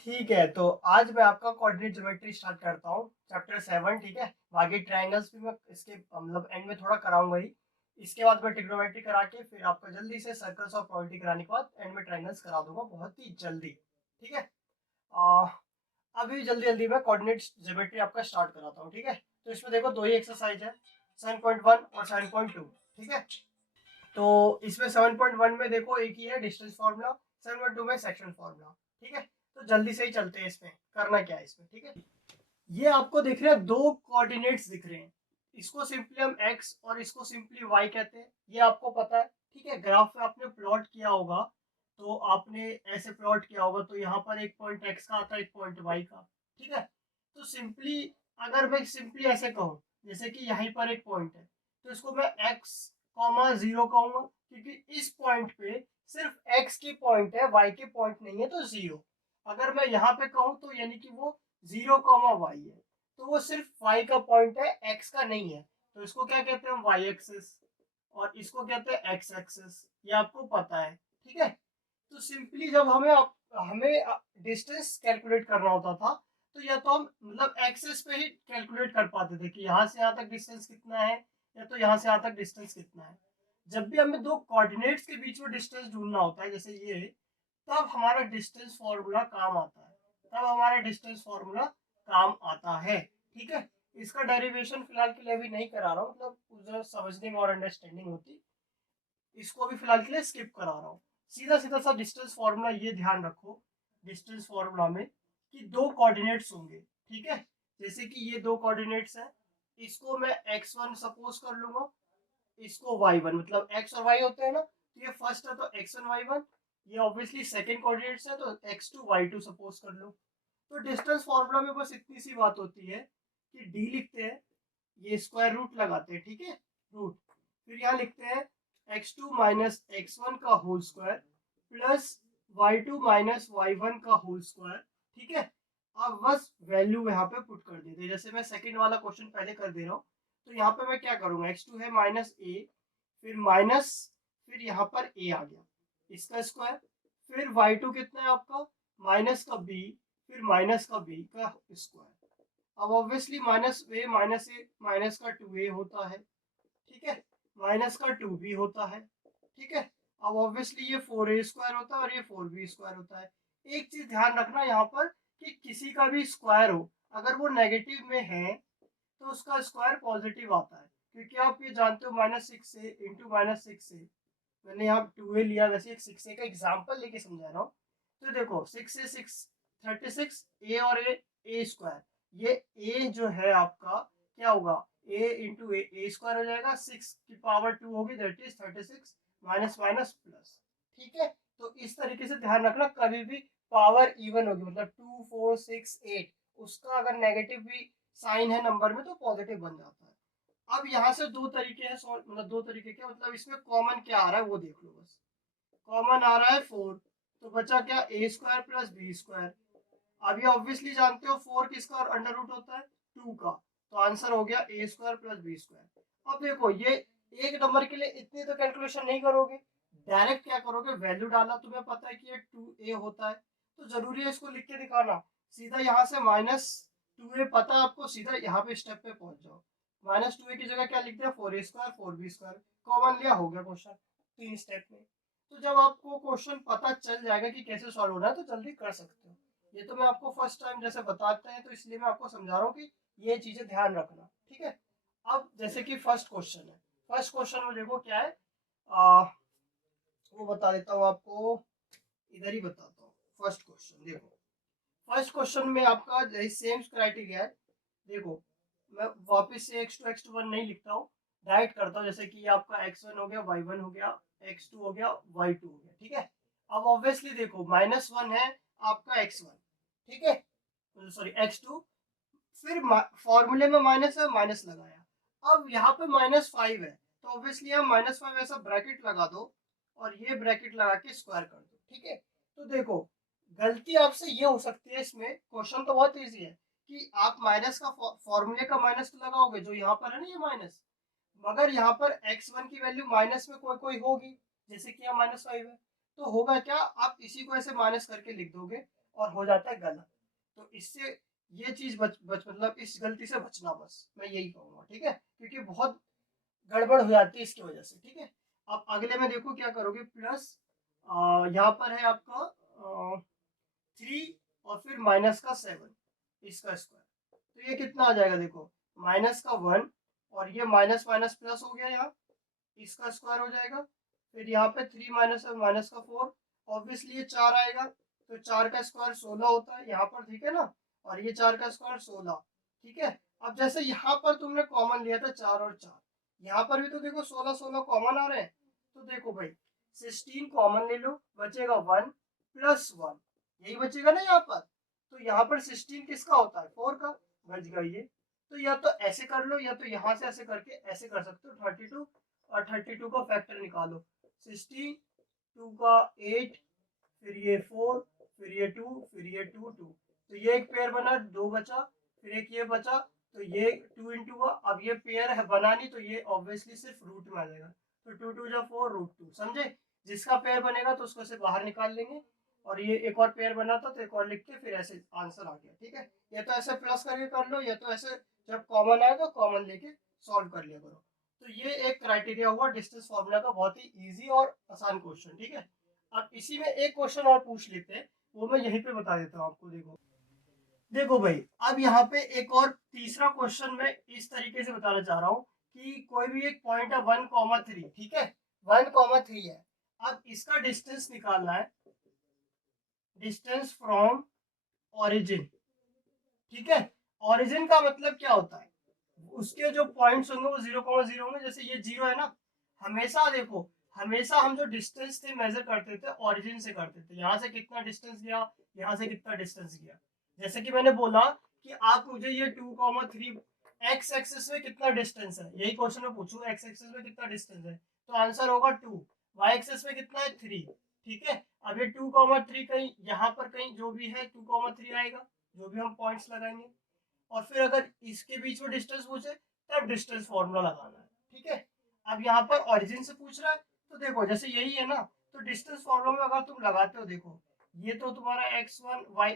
ठीक है, तो आज मैं आपका कोऑर्डिनेट ज्योमेट्री स्टार्ट करता हूँ, चैप्टर 7। ठीक है, बाकी ट्रायंगल्स भी मैं इसके मतलब एंड में थोड़ा कराऊंगा ही। इसके बाद मैं ट्रिग्नोमेट्री करा के फिर आपको जल्दी से सर्कल्स और पॉइंटी कराने के बाद एंड में ट्रायंगल्स करा दूंगा बहुत ही जल्दी। ठीक है। आ, अभी जल्दी जल्दी मैं कोऑर्डिनेट ज्योमेट्री आपका स्टार्ट कराता हूँ। ठीक है, तो इसमें देखो दो ही एक्सरसाइज है, 7.1 और 7.2। ठीक है, तो इसमें 7.1 में देखो एक ही है डिस्टेंस फार्मूला, 7.2 में सेक्शन फार्मूला। ठीक है, तो जल्दी से ही चलते हैं इसमें, करना क्या है इसमें। ठीक है, ये आपको दिख रहे हैं, दो कोऑर्डिनेट्स दिख रहे हैं। इसको सिंपली हम x और इसको सिंपली y कहते हैं, ये आपको पता है। ठीक है, ग्राफ में आपने प्लॉट किया होगा, तो आपने ऐसे प्लॉट किया होगा, तो यहाँ पर एक पॉइंट x का आता है, एक पॉइंट y का। ठीक है, तो सिंपली अगर मैं सिंपली ऐसे कहूँ, जैसे कि यहीं पर एक पॉइंट है, तो इसको मैं x कॉमा 0 कहूंगा, क्योंकि इस पॉइंट पे सिर्फ x की पॉइंट है, y के पॉइंट नहीं है, तो 0। अगर मैं यहाँ पे कहूँ तो यानी कि वो 0, y है, तो वो सिर्फ y का पॉइंट है, x का नहीं है। तो इसको क्या कहते हैं हम, y एक्सिस, और इसको कहते हैं x एक्सिस, ये आपको पता है। ठीक है, तो सिंपली जब हमें डिस्टेंस कैलकुलेट करना होता था, तो या तो हम मतलब एक्सेस पे ही कैलकुलेट कर पाते थे कि यहाँ से यहाँ तक डिस्टेंस कितना है, या तो यहाँ से यहाँ तक डिस्टेंस कितना है। जब भी हमें दो कोऑर्डिनेट्स के बीच में डिस्टेंस ढूंढना होता है, जैसे ये, तब हमारा डिस्टेंस फॉर्मूला काम आता है, तब हमारा डिस्टेंस फॉर्मूला काम आता है। ठीक है, इसका डेरिवेशन फिलहाल के लिए अभी नहीं करा रहा हूँ, मतलब उधर समझने में और अंडरस्टैंडिंग होती, इसको भी फिलहाल के लिए स्किप करा रहा हूँ। सीधा सीधा सा डिस्टेंस फॉर्मूला ये ध्यान रखो, डिस्टेंस फॉर्मूला में कि दो कोऑर्डिनेट्स होंगे। ठीक है, जैसे कि ये दो कोऑर्डिनेट्स हैं, इसको मैं x1 सपोज कर लूंगा, इसको y1, मतलब x और y होते हैं ना, तो ये फर्स्ट है तो x1 y1, ये ऑब्वियसली सेकंड कोऑर्डिनेट्स है तो x2 y2 सपोज कर लो। तो डिस्टेंस फॉर्मूला में बस इतनी सी बात होती है कि d लिखते हैं, ये स्क्वायर रूट लगाते हैं। ठीक है, रूट, फिर यहाँ लिखते हैं x2 माइनस x1 का whole square plus y2 minus y1 का होल स्क्वायर। ठीक है, अब बस वैल्यू यहाँ पे पुट कर देते हैं, जैसे मैं सेकंड वाला क्वेश्चन पहले कर दे रहा हूँ। तो यहाँ पे मैं क्या करूंगा, x2 है माइनस a, फिर माइनस, फिर यहाँ पर a आ गया, इसका स्क्वायर, फिर y2 कितना है आपका, माइनस का b, फिर माइनस का b का स्क्वायर। अब ऑब्वियसली माइनस ए माइनस का 2a होता है। ठीक है, माइनस का 2b होता है। ठीक है, अब ऑब्वियसली ये 4a स्क्वायर होता है और ये 4b स्क्वायर होता है। एक चीज ध्यान रखना यहाँ पर कि किसी का भी स्क्वायर हो, अगर वो नेगेटिव में है तो उसका स्क्वायर पॉजिटिव आता है, क्योंकि आप ये जानते हो -6 से इंटू -6 से, मैंने यहाँ 2a लिया, वैसे एक 6a का एग्जाम्पल लेके समझा रहा हूँ। तो देखो 6 से 6 36, ए और ए स्क्वायर, ये ए जो है आपका क्या होगा, ए इंटू ए स्क्वायर हो जाएगा, 6 की पावर 2 होगी, that is 36 minus minus plus. ठीक है, तो इस तरीके से ध्यान रखना, कभी भी पावर इवन होगी, मतलब 2 4 6 8, उसका अगर नेगेटिव भी साइन है नंबर में तो पॉजिटिव बन जाता है। अब यहाँ से दो तरीके हैं, मतलब दो तरीके क्या, मतलब इसमें कॉमन क्या आ रहा है वो देख लो बस। कॉमन आ रहा है 4, तो बचा क्या, ए स्क्वायर प्लस बी स्क्वायर। अभी ऑब्वियसली जानते हो 4 किसका अंडर रूट होता है, 2 का, तो आंसर हो गया ए स्क्वायर प्लस बी स्क्वायर। अब देखो ये एक नंबर के लिए इतनी तो कैलकुलेशन नहीं करोगे, डायरेक्ट क्या करोगे, वैल्यू डाला, तुम्हें पता है कि ये 2a होता है, तो जरूरी है इसको लिख के दिखाना। सीधा यहाँ से -2a पता है आपको, सीधा यहाँ पे स्टेप पे पहुंच जाओ, -2a की जगह क्या लिख दिया, 4a square 4b square, common लिया, हो गया क्वेश्चन 3 स्टेप में। तो जब आपको क्वेश्चन पता चल जाएगा कि कैसे सॉल्व होना है, तो जल्दी कर सकते हो। ये तो मैं आपको फर्स्ट टाइम जैसे बताते हैं, तो इसलिए मैं आपको समझा रहा हूँ कि ये चीजें ध्यान रखना। ठीक है, अब जैसे कि फर्स्ट क्वेश्चन है, फर्स्ट क्वेश्चन में देखो क्या है, वो बता देता हूँ आपको, इधर ही बताता हूँ। फर्स्ट क्वेश्चन देखो, फर्स्ट क्वेश्चन में आपका सेम क्राइटेरिया है। देखो मैं वापस से x2 x1 नहीं लिखता हूँ, डायरेक्ट करता हूँ, जैसे कि ये आपका x1 हो गया, y1 हो गया, x2 हो गया, y2 हो गया। ठीक है, अब ऑब्वियसली देखो -1 है आपका x1, ठीक है, सॉरी x2, फिर फॉर्मूले में माइनस है, माइनस लगाया, अब यहाँ पे -5 है, तो ऑब्वियसली हम -5 ऐसा ब्रैकेट लगा दो और ये ब्रैकेट लगा के स्क्वायर कर दो। ठीक है, तो देखो गलती आपसे ये हो सकती है, इसमें क्वेश्चन तो बहुत इजी है कि आप माइनस का फॉर्मूले का माइनस तो लगाओगे, जो यहाँ पर है ना ये माइनस, मगर यहाँ पर x1 की वैल्यू माइनस में कोई कोई होगी, जैसे कि यहाँ -5 है, तो होगा क्या, आप इसी को ऐसे माइनस करके लिख दोगे, और हो जाता है गलत। तो इससे ये चीज मतलब इस गलती से बचना, बस मैं यही कहूंगा, ठीक है, क्योंकि बहुत गड़बड़ हो जाती है इसकी वजह से, ठीक है। अब अगले में देखो क्या करोगे, प्लस यहाँ पर है आपका 3 और फिर माइनस का 7, इसका स्क्वायर, तो ये कितना आ जाएगा देखो, माइनस का 1 और ये माइनस माइनस प्लस हो गया यहाँ, इसका स्क्वायर हो जाएगा। फिर यहाँ पे 3 माइनस और माइनस का 4, ऑब्वियसली ये 4 आएगा, तो 4 का स्क्वायर 16 होता है यहाँ पर, ठीक है ना, और ये 4 का स्क्वायर 16, ठीक है। अब जैसे यहाँ पर तुमने कॉमन लिया था 4 और 4, यहाँ पर भी तो देखो 16 16 कॉमन आ रहे हैं, तो देखो भाई 16 कॉमन ले लो, बचेगा 1 प्लस 1, यही बचेगा ना यहाँ पर। तो यहाँ पर 16 किसका होता है, 4 का, बच गया ये। तो या तो ऐसे कर लो या तो यहाँ से ऐसे करके ऐसे कर सकते हो, 32 और 32 का फैक्टर निकालो, 16 2 का 8, फिर ये 4, फिर ये 2, फिर ये 2 2, तो ये एक पेयर बना, 2 बचा, फिर एक ये बचा, तो ये 2 इंटू हुआ। अब ये पेयर है बना नहीं, तो ये ऑब्वियसली सिर्फ रूट में आ जाएगा, तो 2 2 जा 4 रूट 2, समझे। जिसका पेयर बनेगा तो उसको से बाहर निकाल लेंगे, और ये एक और पेयर बना था तो एक और लिख के फिर ऐसे आंसर आ गया, ठीक है। या तो ऐसे प्लस करके कर लो, या तो ऐसे जब कॉमन आए तो कॉमन लेके सॉल्व कर लिया करो। तो ये एक क्राइटेरिया हुआ डिस्टेंस फॉर्मूला का, बहुत ही इजी और आसान क्वेश्चन, ठीक है। अब इसी में एक क्वेश्चन और पूछ लेते हैं, वो मैं यहीं पे बता देता हूँ आपको। देखो देखो भाई, अब यहाँ पे एक और तीसरा क्वेश्चन मैं इस तरीके से बताना चाह रहा हूँ कि कोई भी एक पॉइंट है 1,3, ठीक है, 1,3 है। अब इसका डिस्टेंस निकालना है, डिस्टेंस फ्रॉम ओरिजिन, ठीक है। ओरिजिन का मतलब क्या होता है, उसके जो पॉइंट्स होंगे वो 0,0 होंगे। जैसे ये 0 है ना, हमेशा देखो, हमेशा हम जो डिस्टेंस थे मेजर करते थे ओरिजिन से करते थे, यहाँ से कितना डिस्टेंस गया, यहाँ से कितना डिस्टेंस गया। जैसे कि मैंने बोला कि आप मुझे ये 2,3 एक्स एक्सिस में कितना डिस्टेंस है, यही क्वेश्चन में पूछूं, एक्स एक्सिस में कितना डिस्टेंस है, तो आंसर होगा 2, वाई एक्सिस में कितना है 3, ठीक है। अब ये 2,3 कहीं यहाँ पर कहीं जो भी है 2,3 आएगा, जो भी हम पॉइंट्स लगाएंगे। और फिर अगर इसके बीच में डिस्टेंस पूछे तब डिस्टेंस फॉर्मूला लगाना है, ठीक है। अब यहाँ पर ओरिजिन से पूछ रहा है, तो देखो जैसे यही है ना, तो डिस्टेंस फॉर्मूला में अगर तुम लगाते हो, देखो ये तो तुम्हारा x1 y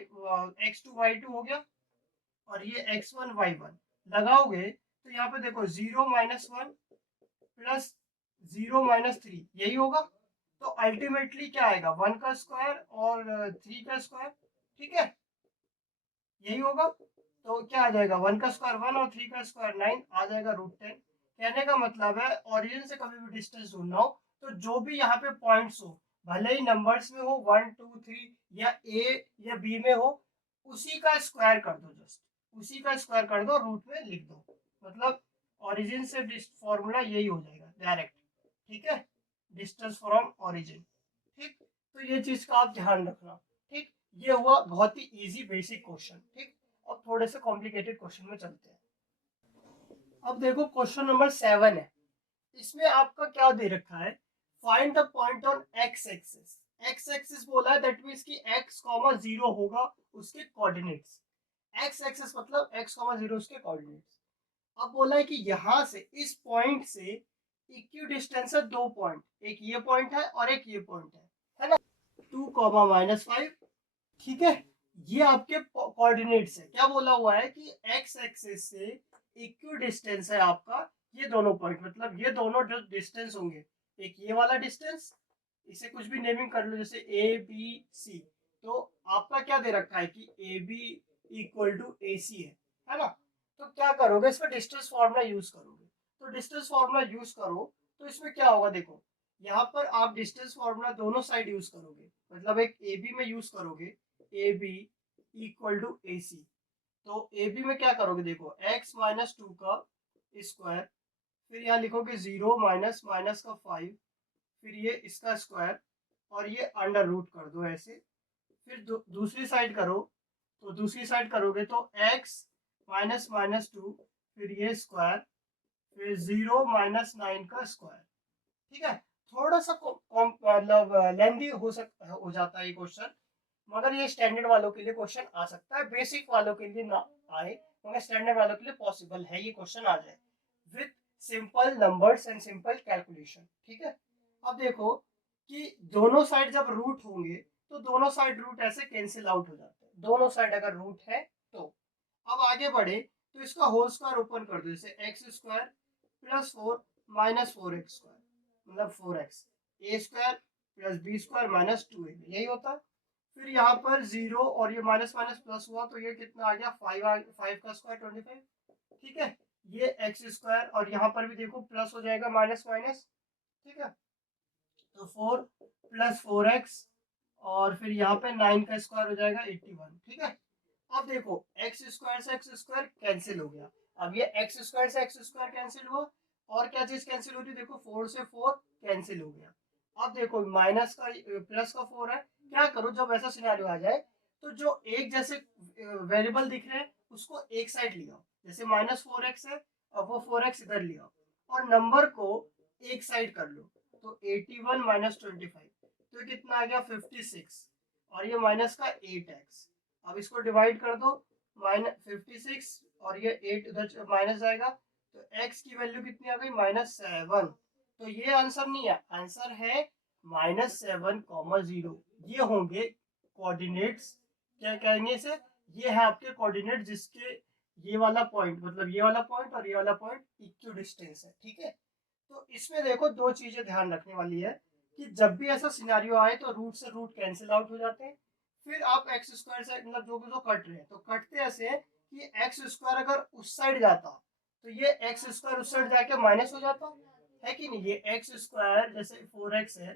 x2 y2 हो गया, और ये x1 y1 लगाओगे, तो यहाँ पे देखो 0 - 1 प्लस 0 - 3 यही होगा। तो अल्टीमेटली क्या आएगा, 1 का स्क्वायर और 3 का स्क्वायर, ठीक है, यही होगा। तो क्या आ जाएगा, 1 का स्क्वायर 1 और 3 का स्क्वायर 9 आ जाएगा √10। कहने का मतलब है ओरिजिन से कभी भी डिस्टेंस ढूंढना हो तो जो भी यहाँ पे पॉइंट्स हो, भले ही नंबर्स में हो 1 2 3 या ए या बी में हो, उसी का स्क्वायर कर दो, जस्ट उसी का स्क्वायर कर दो, रूट में लिख दो, मतलब ओरिजिन से फॉर्मूला यही हो जाएगा डायरेक्ट, ठीक है, डिस्टेंस फ्रॉम ओरिजिन, ठीक। तो ये चीज का आप ध्यान रखना, ठीक। ये हुआ बहुत ही इजी बेसिक क्वेश्चन, ठीक। अब थोड़े से कॉम्प्लिकेटेड क्वेश्चन में चलते हैं। अब देखो क्वेश्चन नंबर 7 है, इसमें आपका क्या दे रखा है, find the point on x axis. X axis बोला है, दैट मींस कि x, 0 होगा उसके कोऑर्डिनेट्स, एक्स एक्सिस मतलब x, 0 उसके कोऑर्डिनेट्स। अब बोला है कि यहाँ से इस पॉइंट से इक्वी डिस्टेंस है दो पॉइंट, एक ये पॉइंट है और एक ये पॉइंट है ना, 2, -5, ठीक है। ये आपके कोऑर्डिनेट्स है, क्या बोला हुआ है कि एक्स एक्सिस से इक्वी डिस्टेंस है आपका ये दोनों पॉइंट, मतलब ये दोनों जो डिस्टेंस होंगे, एक ये वाला डिस्टेंस, इसे कुछ भी नेमिंग कर लो जैसे ए बी सी, तो आपका क्या दे रखा है कि ए बी इक्वल टू ए सी है ना। तो क्या करोगे, इसका डिस्टेंस फॉर्मूला यूज करोगे, तो डिस्टेंस फॉर्मूला यूज करो तो इसमें क्या होगा, देखो यहाँ पर आप डिस्टेंस फॉर्मूला दोनों साइड यूज करोगे, मतलब एक ए बी में यूज करोगे, ए बी इक्वल टू ए सी। तो ए बी में क्या करोगे, देखो x -2 का स्क्वायर, फिर यहाँ लिखोगे 0 माइनस माइनस का 5, फिर ये इसका स्क्वायर और ये अंडर रूट कर दो ऐसे। फिर दूसरी साइड करो, तो दूसरी साइड करोगे तो x -2, फिर ये स्क्वायर, फिर 0 - 9 का स्क्वायर, ठीक है। थोड़ा सा मतलब लेंदी हो जाता है ये क्वेश्चन, मगर ये स्टैंडर्ड वालों के लिए क्वेश्चन आ सकता है, बेसिक वालों के लिए ना आए, मगर स्टैंडर्ड वालों के लिए पॉसिबल है ये क्वेश्चन आ जाए with simple numbers and simple calculation, ठीक है। अब देखो कि दोनों साइड जब रूट होंगे तो दोनों साइड रूट ऐसे कैंसिल आउट हो जाते हैं, दोनों साइड अगर रूट है तो। अब आगे बढ़े तो इसका होल स्क्वायर ओपन कर दो, जैसे x square plus 4 minus 4x square मतलब 4x, a square plus b square minus 2ab, यही होता है। फिर यहाँ पर 0 और ये माइनस माइनस प्लस हुआ तो ये कितना आ गया 5 का स्क्वायर 25, ठीक है। ये एक्स स्क्वायर और यहाँ पर भी देखो प्लस हो जाएगा माइनस माइनस, ठीक है। तो 4 प्लस 4x और फिर यहाँ पे 9 का स्क्वायर हो जाएगा 81, ठीक है। अब देखो एक्स स्क्वायर से एक्स स्क्वायर कैंसिल हो गया, अब ये एक्स स्क्वायर से एक्स स्क्वायर कैंसिल हुआ और क्या चीज कैंसिल होती है, देखो 4 से 4 कैंसिल हो गया। अब देखो माइनस का प्लस का 4 है, क्या करो जब ऐसा सिनेरियो आ जाए तो जो एक जैसे वेरिएबल दिख रहे हैं उसको एक साइड ले आओ, जैसे माइनस 4x है अब वो 4x इधर ले आओ और नंबर को एक साइड कर लो, तो 81 माइनस 25 तो कितना आ गया 56 और ये माइनस का 8x। अब इसको डिवाइड कर दो, माइनस 56 और ये 8 उधर माइनस जाएगा तो x की वैल्यू कितनी आ गई -7। तो ये आंसर नहीं है, आंसर है -7,0। ये होंगे कोऑर्डिनेट्स, क्या कहेंगे इसे, ये है आपके कोऑर्डिनेट जिसके ये वाला पॉइंट मतलब ये वाला पॉइंट और ये वाला पॉइंट इक्वल डिस्टेंस है, ठीक है। तो इसमें देखो दो चीजें ध्यान रखने वाली है कि जब भी ऐसा सिनेरियो आए तो रूट से रूट कैंसिल आउट हो जाते हैं। फिर आप एक्स स्क्वायर से मतलब जो कट रहे हैं तो कटते ऐसे हैं कि एक्स स्क्वायर अगर उस साइड जाता तो ये एक्स स्क्वायर उस साइड जाके माइनस हो जाता है कि नहीं। ये एक्स स्क्वायर जैसे 4x है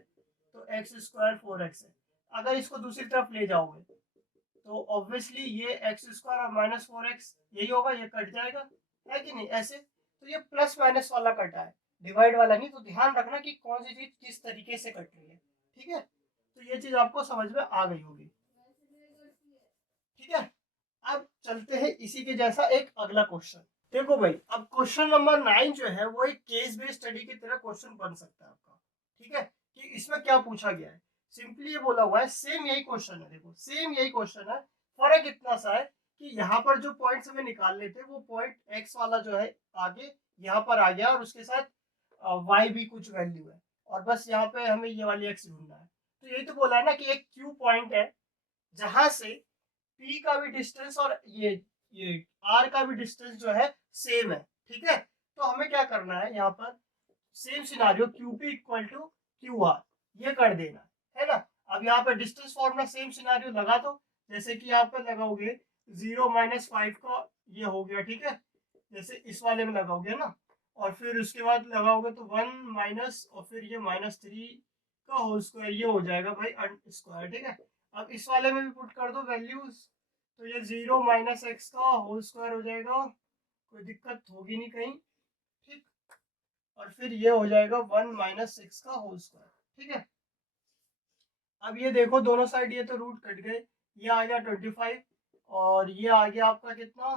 तो एक्स स्क्वायर 4x है, अगर इसको दूसरी तरफ ले जाओगे तो ऑब्वियसली ये एक्स स्क्वायर और -4x यही होगा, ये कट जाएगा है कि नहीं ऐसे। तो ये प्लस माइनस वाला कटा है, डिवाइड वाला नहीं। तो ध्यान रखना कि कौन सी चीज किस तरीके से कट रही है, ठीक है। तो ये चीज आपको समझ में आ गई होगी, ठीक है। अब चलते हैं इसी के जैसा एक अगला क्वेश्चन। देखो भाई अब क्वेश्चन नंबर 9 जो है वो एक केस बेस्ड स्टडी की तरह क्वेश्चन बन सकता है आपका, ठीक है। कि इसमें क्या पूछा गया है, सिंपली ये बोला हुआ है सेम यही क्वेश्चन है, देखो सेम यही क्वेश्चन है, फर्क इतना सा है कि यहाँ पर जो पॉइंट्स हमें निकालने थे वो पॉइंट एक्स वाला जो है आगे यहाँ पर आ गया और उसके साथ वाई भी कुछ वैल्यू है और बस यहाँ पे हमें ये वाली एक्स ढूंढना है। तो यही तो बोला है ना कि एक क्यू पॉइंट है जहां से पी का भी डिस्टेंस और ये आर का भी डिस्टेंस जो है सेम है, ठीक है। तो हमें क्या करना है, यहाँ पर same scenario Q P equal to Q R ये कर देना है ना। अब यहाँ पर डिस्टेंस फॉर्मूला सेम सिनारियो लगा दो, जैसे कि यहाँ पर लगाओगे 0 - 5 का ये हो गया, ठीक है। जैसे इस वाले में लगाओगे ना और फिर उसके बाद लगाओगे तो 1 माइनस और फिर ये -3 का होल स्क्वायर ये हो जाएगा भाई स्क्वायर, ठीक है। अब इस वाले में भी पुट कर दो वैल्यूज, तो ये 0 - x का होल स्क्वायर हो जाएगा, कोई दिक्कत होगी नहीं कहीं, ठीक। और फिर ये हो जाएगा 1 - 6 का होल स्क्वायर, ठीक है। अब ये देखो दोनों साइड ये तो रूट कट गए, ये आ गया 25 और ये आ गया आपका कितना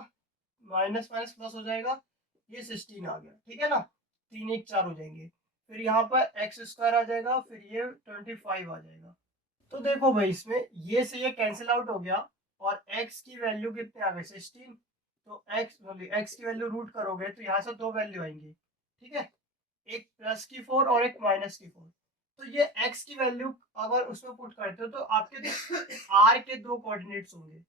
माइनस माइनस प्लस हो जाएगा, ये 16 आ गया, ठीक है ना। 3 1 4 हो जाएंगे, फिर यहाँ पर एक्स स्क्वायर आ जाएगा, फिर ये 25 आ जाएगा। तो देखो भाई इसमें ये से ये कैंसिल आउट हो गया और x की वैल्यू कितने आ गए 16। तो x की वैल्यू रूट करोगे तो यहाँ से दो वैल्यू आएंगी, ठीक है। एक +4 और एक -4। तो ये x की वैल्यू अगर उसमें पुट करते हो तो आपके r के दो कोऑर्डिनेट्स होंगे,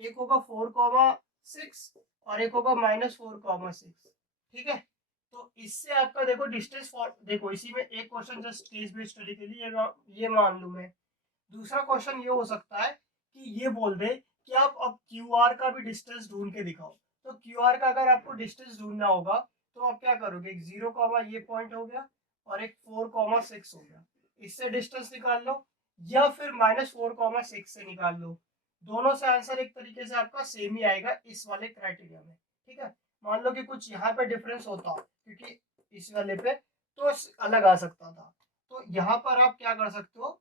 एक होगा 4,6 और एक होगा -4,6, ठीक है। तो इससे आपका देखो डिस्टेंस देखो इसी में एक question just case based study के लिए ये मान लूं मैं। दूसरा क्वेश्चन ये हो सकता है कि ये बोल दे कि आप अब क्यू आर का भी डिस्टेंस ढूंढ के दिखाओ। तो क्यू आर का अगर आपको डिस्टेंस ढूंढना होगा तो आप क्या करोगे, एक 0, ये पॉइंट हो गया और एक 4,6 हो गया, इससे डिस्टेंस निकाल लो या फिर -4,6 से निकाल लो। दोनों से आंसर एक तरीके से आपका सेम ही आएगा इस वाले क्राइटेरिया में, ठीक है। मान लो कि कुछ यहाँ पे डिफरेंस होता क्योंकि इस वाले पे तो अलग आ सकता था, तो यहाँ पर आप क्या कर सकते हो,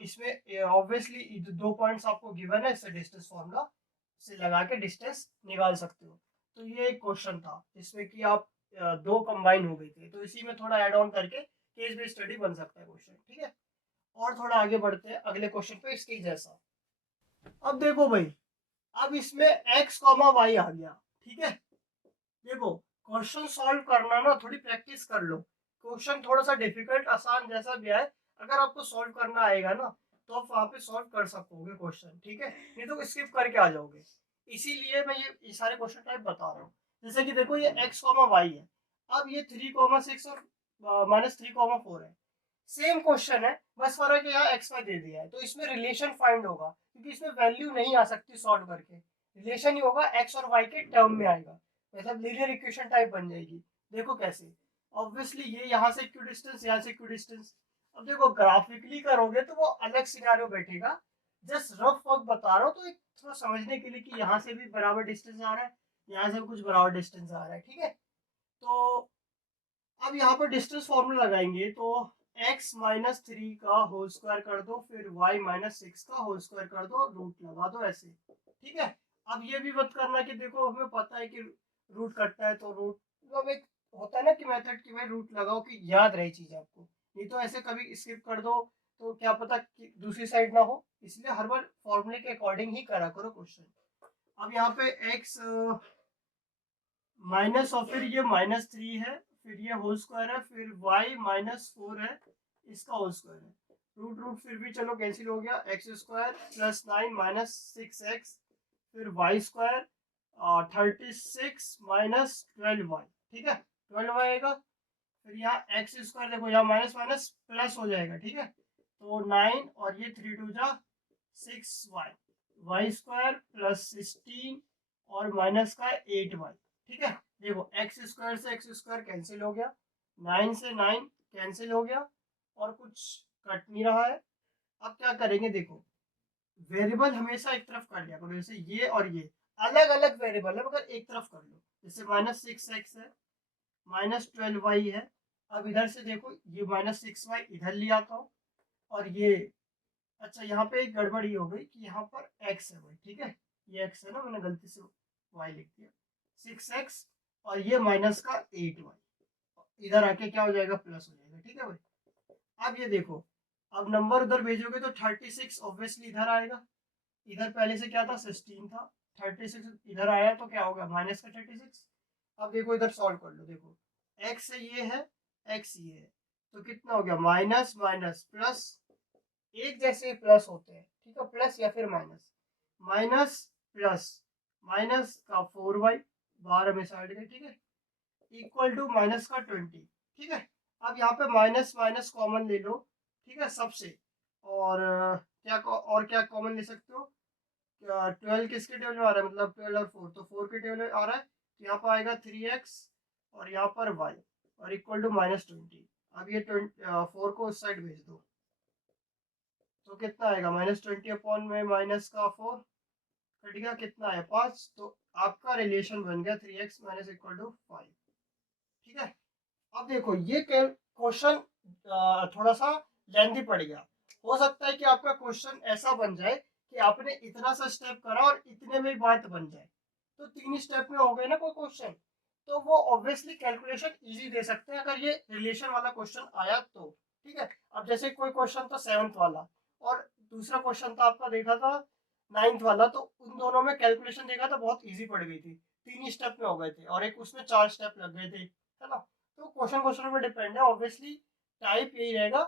इसमें ऑब्वियसली दो पॉइंट्स आपको गिवन है, इससे डिस्टेंस फॉर्मूला से लगा के डिस्टेंस निकाल सकते हो। तो ये एक क्वेश्चन था जिसमें कि आप दो कंबाइन हो गए थे, तो इसी में थोड़ा ऐड ऑन करके केस बेस्ड स्टडी बन सकता है क्वेश्चन, ठीक है। और थोड़ा आगे बढ़ते हैं अगले क्वेश्चन पे इसके जैसा। अब देखो भाई अब इसमें x, y आ गया, ठीक है। देखो क्वेश्चन सॉल्व करना ना थोड़ी प्रैक्टिस कर लो, क्वेश्चन थोड़ा सा डिफिकल्ट आसान जैसा भी है, अगर आपको सॉल्व करना आएगा ना तो आप वहाँ पे सॉल्व कर सकोगे क्वेश्चन, ठीक है, नहीं तो स्किप करके आ जाओगे। इसीलिए मैं ये सारे क्वेश्चन टाइप बता रहा हूँ। जैसे कि देखो ये x कॉमा वाई है, अब ये 3,6 और -3,4 है, सेम क्वेश्चन है, बस फर्क है यहाँ एक्स वाई दे दिया है, तो इसमें रिलेशन फाइंड होगा, क्योंकि इसमें वैल्यू नहीं आ सकती सॉल्व करके, रिलेशन ही होगा एक्स और वाई के टर्म में आएगा, मतलब लीनियर इक्वेशन टाइप बन जाएगी। देखो कैसे, ऑब्वियसली ये यहाँ से इक्वी डिस्टेंस, यहाँ से इक्वी डिस्टेंस। अब देखो ग्राफिकली करोगे तो वो अलग सिनेरियो बैठेगा, जस्ट रफ वर्क बता रहा हूँ, तो एक थोड़ा समझने के लिए कि यहाँ से भी बराबर डिस्टेंस आ रहा है, यहाँ से भी कुछ बराबर डिस्टेंस आ रहा है, ठीक है। तो अब यहाँ पर डिस्टेंस फॉर्मूला लगाएंगे, तो x माइनस 3 का होल स्क्वायर कर दो, फिर y माइनस 6 का होल स्क्वायर कर दो, रूट लगा दो ऐसे, ठीक है। अब ये भी मत करना कि देखो हमें पता है कि रूट कटता है तो रूट, मतलब एक होता है ना कि मेथड कि भाई रूट लगाओ कि याद रहे चीज आपको, नहीं तो ऐसे कभी स्किप कर दो तो क्या पता कि दूसरी साइड ना हो, इसलिए हर बार फॉर्मूले के अकॉर्डिंग ही करा करो क्वेश्चन। अब यहाँ पे x माइनस और फिर ये -3 है, फिर ये होल स्क्वायर है, फिर y -4 है, इसका होल स्क्वायर है, रूट रूट फिर भी चलो कैंसिल हो गया, एक्स स्क्वायर प्लस 9 -6x, फिर वाई स्क्वायर 36 -12y, ठीक है, 12y आएगा। फिर यहाँ एक्स स्क्वायर देखो यहाँ माइनस माइनस प्लस हो जाएगा, ठीक है, तो 9 और ये 3 2 जा 6y, वाई स्क्वायर प्लस 16 और माइनस का 8y, ठीक है। देखो एक्स स्क्वायर से एक्स स्क्वायर कैंसिल हो गया, 9 से 9 कैंसिल हो गया, और कुछ कट नहीं रहा है। अब क्या करेंगे, देखो वेरिएबल हमेशा एक तरफ कर लिया करो, जैसे ये और ये अलग अलग वेरिएबल है मगर एक तरफ कर लो, जैसे -6x है, -12y है। अब इधर से देखो ये -6y इधर ले आता हूँ, और ये अच्छा यहाँ पे एक गड़बड़ ये हो गई कि यहाँ पर x है भाई, ठीक है, ये x है ना, मैंने गलती से y लिख दिया, 6x, और ये माइनस का 8y इधर आके क्या हो जाएगा, प्लस हो जाएगा, ठीक है भाई। अब ये देखो, अब नंबर उधर भेजोगे तो 36 ऑब्वियसली इधर आएगा, इधर पहले से क्या था 16 था, 36 इधर आया तो क्या होगा माइनस का 36। अब देखो इधर सॉल्व कर लो, देखो x ये है, x ये है, तो कितना हो गया, माइनस माइनस प्लस, एक जैसे प्लस होते हैं, ठीक है, प्लस या फिर माइनस, माइनस प्लस, माइनस का 4y 12 में साइड में, ठीक है, इक्वल टू माइनस का 20, ठीक है। अब यहाँ पे माइनस माइनस कॉमन ले लो, ठीक है सबसे, और क्या कॉमन ले सकते हो, 12 किसके टेबल में आ रहा है, मतलब 12 और 4, तो 4 के टेबल में आ रहा है, तो यहाँ पर आएगा 3x और यहाँ पर y, और इक्वल टू -20। अब ये 4 को उस साइड भेज दो, तो कितना आएगा, -20 अपॉन में माइनस का 4 कटेगा, कितना है 5, तो आपका रिलेशन बन गया 3x इक्वल टू 5, ठीक है। अब देखो ये क्वेश्चन थोड़ा सा लेंथी पड़ गया, हो सकता है कि आपका क्वेश्चन ऐसा बन जाए कि आपने इतना सा स्टेप करा और इतने में बात बन जाए, तो 3 स्टेप में हो गए ना कोई क्वेश्चन, तो वो ऑब्वियसली कैलकुलेशन इजी दे सकते हैं अगर ये रिलेशन वाला क्वेश्चन आया तो, ठीक है। अब जैसे कोई क्वेश्चन था 7th वाला और दूसरा क्वेश्चन था आपका देखा था 9th वाला, तो उन दोनों में कैलकुलेशन देखा था बहुत इजी पड़ गई थी, 3 स्टेप में हो गए थे, और एक उसमें 4 स्टेप लग गए थे, है ना। तो क्वेश्चन क्वेश्चन पे डिपेंड है, ऑब्वियसली टाइप यही रहेगा,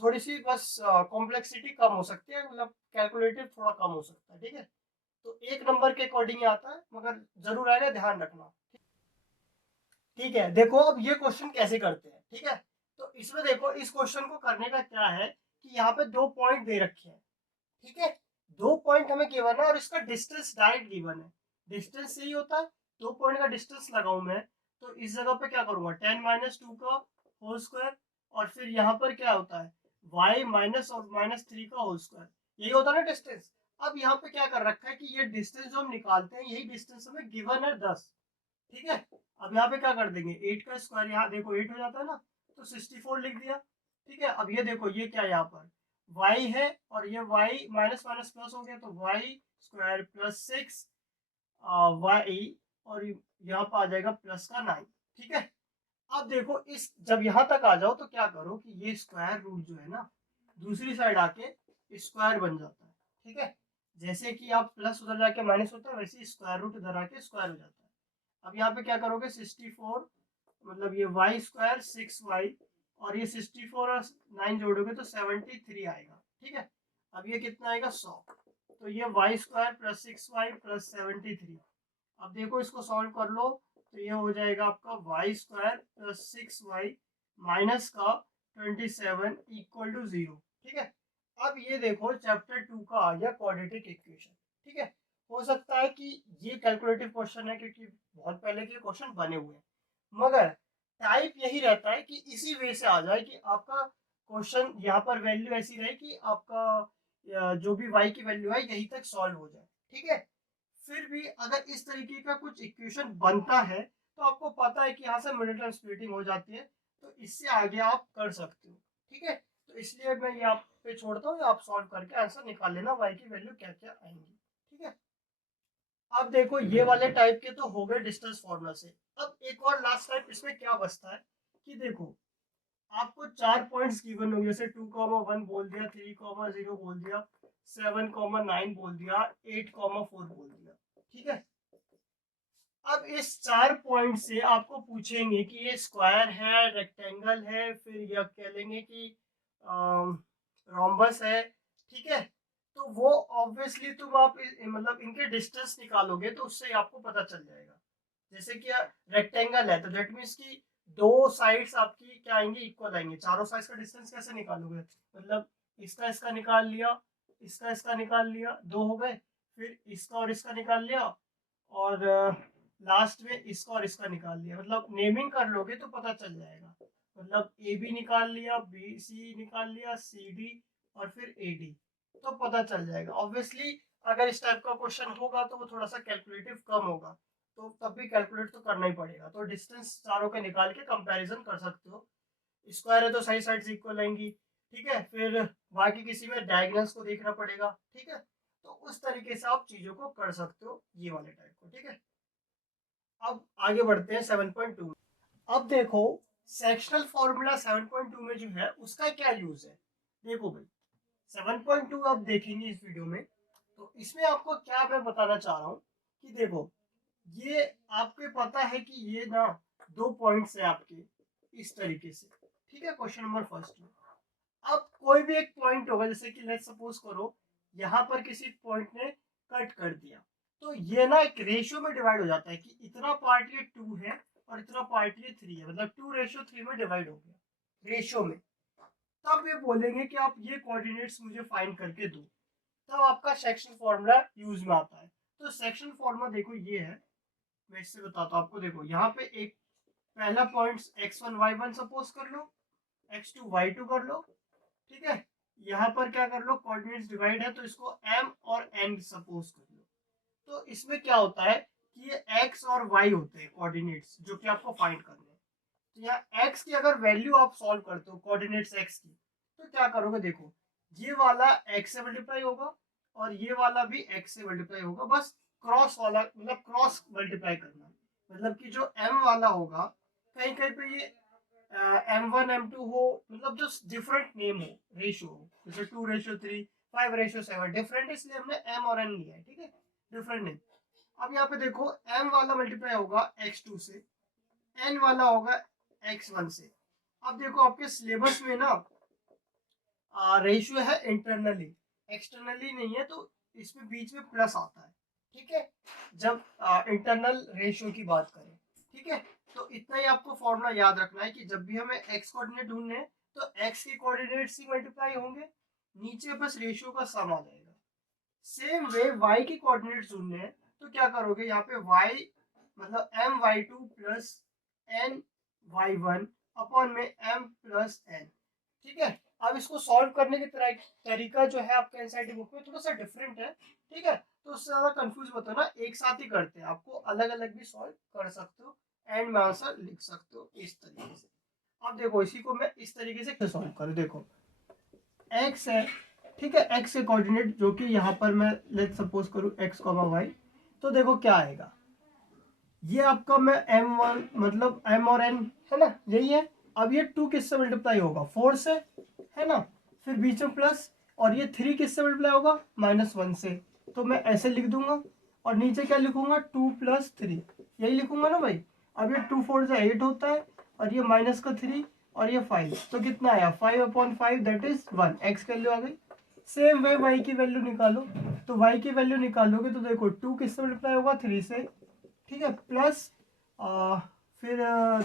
थोड़ी सी बस कॉम्प्लेक्सिटी कम हो सकती है, मतलब कैलकुलेटिव थोड़ा कम हो सकता है, ठीक है। तो एक नंबर के अकॉर्डिंग ही आता है, मगर जरूर आएगा, ध्यान रखना, ठीक है। देखो अब ये क्वेश्चन कैसे करते हैं, ठीक है, तो इसमें देखो इस क्वेश्चन को करने का क्या है कि यहाँ पे 2 पॉइंट दे रखे हैं, ठीक है, 2 पॉइंट हमें गिवन है और इसका डिस्टेंस डायरेक्ट गिवन है, डिस्टेंस यही होता है, 2 पॉइंट का डिस्टेंस लगाऊं मैं, तो इस जगह पे क्या करूंगा 10 - 2 का होल स्क्वायर, और फिर यहाँ पर क्या होता है y माइनस और -3 का होल स्क्वायर, यही होता है ना डिस्टेंस। अब यहाँ पे क्या कर रखा है कि ये डिस्टेंस जो हम निकालते हैं यही डिस्टेंस हमें गिवन है 10, ठीक है। अब यहाँ पे क्या कर देंगे 8 का स्क्वायर, यहाँ देखो 8 हो जाता है ना, तो 64 लिख दिया, ठीक है। अब ये देखो ये क्या यहाँ पर y है, और ये y माइनस माइनस प्लस हो गया, तो y स्क्वायर प्लस 6 y, और यहाँ पर आ जाएगा प्लस का 9, ठीक है। अब देखो इस जब यहाँ तक आ जाओ तो क्या करो कि ये स्क्वायर रूट जो है ना दूसरी साइड आके स्क्वायर बन जाता है, ठीक है, जैसे कि आप प्लस उधर जाके माइनस होता है वैसे स्क्वायर रूट इधर आके स्क्वायर हो जाता है। अब यहाँ पे क्या करोगे 64, मतलब ये y स्क्वायर 6y, और ये 64 और 9 जोड़ोगे तो 73 आएगा, ठीक है। अब ये कितना आएगा 100, तो ये Y square plus 6y plus 73। अब देखो इसको सॉल्व कर लो तो ये हो जाएगा आपका Y square plus 6y minus का 27 इक्वल टू 0। ठीक है। अब ये देखो चैप्टर 2 का आ गया क्वाड्रेटिक इक्वेशन। ठीक है। हो सकता है कि ये कैलकुलेटिव क्वेश्चन है क्योंकि बहुत पहले के क्वेश्चन बने हुए हैं, मगर टाइप यही रहता है कि इसी वे से आ जाए कि आपका क्वेश्चन यहाँ पर वैल्यू ऐसी रहे कि आपका जो भी y की वैल्यू है यहीं तक सॉल्व हो जाए। ठीक है। फिर भी अगर इस तरीके का कुछ इक्वेशन बनता है तो आपको पता है कि यहाँ से मिडिल टर्म स्प्लिटिंग हो जाती है, तो इससे आगे आप कर सकते हो। ठीक है। तो इसलिए मैं यहाँ पे छोड़ता हूँ, आप सॉल्व करके आंसर निकाल लेना y की वैल्यू क्या क्या आएंगी। ठीक है। अब देखो ये वाले टाइप के तो हो गए डिस्टेंस फॉर्मूला से। अब एक और लास्ट टाइप इसमें क्या बचता है कि देखो आपको 4 पॉइंट्स गिवन हो, जैसे 2,1 बोल दिया, 3,0 बोल दिया, 7,9 बोल दिया, 8,4 बोल दिया। ठीक है। अब इस 4 पॉइंट से आपको पूछेंगे कि ये स्क्वायर है, रेक्टेंगल है, फिर यह कह लेंगे कि रोम्बस है। ठीक है। तो वो ऑब्वियसली तुम आप मतलब इनके डिस्टेंस निकालोगे तो उससे आपको पता चल जाएगा। जैसे कि रेक्टेंगल है तो दैट मीन्स कि दो साइड्स आपकी क्या आएंगी, इक्वल आएंगे। चारों साइड्स का डिस्टेंस कैसे निकालोगे, मतलब इसका निकाल लिया, इसका निकाल लिया, दो हो गए, फिर इसका और इसका निकाल लिया, और लास्ट में इसका और इसका निकाल लिया। मतलब नेमिंग कर लोगे तो पता चल जाएगा। मतलब ए बी निकाल लिया, बी सी निकाल लिया, सी डी और फिर ए डी, तो पता चल जाएगा। ऑब्वियसली अगर इस टाइप का क्वेश्चन होगा तो वो थोड़ा सा कैलकुलेटिव कम होगा, तो तब भी कैलकुलेट तो करना ही पड़ेगा। तो डिस्टेंस चारों के निकाल के कंपैरिजन कर सकते हो। स्क्वायर है तो सही साइड्स इक्वल आएंगी। ठीक है। फिर बाकी किसी में डायगोनल्स को देखना पड़ेगा। ठीक है। तो उस तरीके से आप चीजों को कर सकते हो, ये वाले टाइप को। ठीक है। अब आगे बढ़ते हैं 7.2। अब देखो सेक्शनल फॉर्मूला 7.2 में जो है उसका क्या यूज है। देखो भाई 7.2 आप देखेंगे इस वीडियो में, तो इसमें आपको क्या मैं बताना चाह रहा हूँ कि देखो ये आपको पता है कि ये ना दो पॉइंट्स है आपके इस तरीके से। ठीक है। क्वेश्चन नंबर फर्स्ट में अब कोई भी एक पॉइंट होगा, जैसे कि लेट्स सपोज करो यहाँ पर किसी पॉइंट ने कट कर दिया, तो ये ना एक रेशियो में डिवाइड हो जाता है कि इतना पार्ट ये 2 है और इतना पार्ट ये 3 है, मतलब 2:3 में डिवाइड हो गया रेशियो में। तब ये बोलेंगे कि आप ये कोऑर्डिनेट्स मुझे फाइंड करके दो, तब आपका सेक्शन फॉर्मूला यूज में आता है। तो सेक्शन फॉर्मूला देखो ये है, मैं इससे बताता हूँ आपको। देखो यहाँ पे एक पहला पॉइंट x1 y1 सपोज कर लो, x2 y2 कर लो। ठीक है। यहाँ पर क्या कर लो, कोऑर्डिनेट्स डिवाइड है तो इसको m और n सपोज कर लो। तो इसमें क्या होता है कि ये x और y होते हैं कोऑर्डिनेट्स जो कि आपको फाइंड करने हैं। तो यहाँ x की अगर वैल्यू आप सॉल्व करते हो कोऑर्डिनेट्स x की, तो क्या करोगे, देखो ये वाला x से मल्टीप्लाई होगा और ये वाला भी x से मल्टीप्लाई होगा, बस क्रॉस वाला मतलब क्रॉस मल्टीप्लाई करना। मतलब कि जो m वाला होगा कहीं कहीं पे ये M1 M2 हो, मतलब जो डिफरेंट नेम हो, रेशियो हो, जैसे 2:3, 5:7, डिफरेंट इसलिए हमने m और n लिया है। ठीक है। Different name. अब यहाँ पे देखो m वाला मल्टीप्लाई होगा x2 से, n वाला होगा x1 से। अब देखो आपके सिलेबस में ना रेशियो है इंटरनली, एक्सटर्नली नहीं है, तो इसमें बीच में प्लस आता है। ठीक है। जब इंटरनल रेशियो की बात करें। ठीक है। तो इतना ही आपको फॉर्मूला याद रखना है कि जब भी हमें एक्स कोऑर्डिनेट ढूंढने हैं तो एक्स के कोऑर्डिनेट्स ही मल्टीप्लाई होंगे, नीचे बस रेशियो का सम आ जाएगा। सेम वे वाई के कोऑर्डिनेट्स ढूंढने हैं तो क्या करोगे, यहाँ पे वाई मतलब my2 प्लस ny1 अपॉन में m प्लस n। ठीक है। अब इसको सॉल्व करने की तरीका जो है आपके एनसीईआरटी बुक में थोड़ा सा डिफरेंट है। ठीक है। तो उससे ज्यादा कंफ्यूज मत होना, एक साथ ही करते हैं, आपको अलग अलग भी सॉल्व कर सकते हो, एंड में आंसर लिख सकते हो इस तरीके से। अब देखो इसी को मैं इस तरीके से सॉल्व करूँ। देखो x है, ठीक है, x के कोऑर्डिनेट जो कि यहाँ पर मैं लेट सपोज करूँ x, y, तो देखो क्या आएगा, ये आपका मैं m1 मतलब m और n है ना, यही है। अब ये 2 किससे मल्टीप्लाई होगा, 4 से, है ना, फिर बीच में प्लस, और ये 3 किससे मल्टीप्लाई होगा, -1 से। तो मैं ऐसे लिख दूंगा और नीचे क्या लिखूंगा, 2 + 3, यही लिखूंगा ना भाई। अब ये 2 4 से 8 होता है और ये -3 और ये 5, तो कितना आया, 5/5 दैट इज 1, x की वैल्यू आ गई। सेम वे y की वैल्यू निकालो, तो y की वैल्यू निकालोगे तो देखो 2 किससे मल्टीप्लाई होगा 3 से, ठीक है, प्लस फिर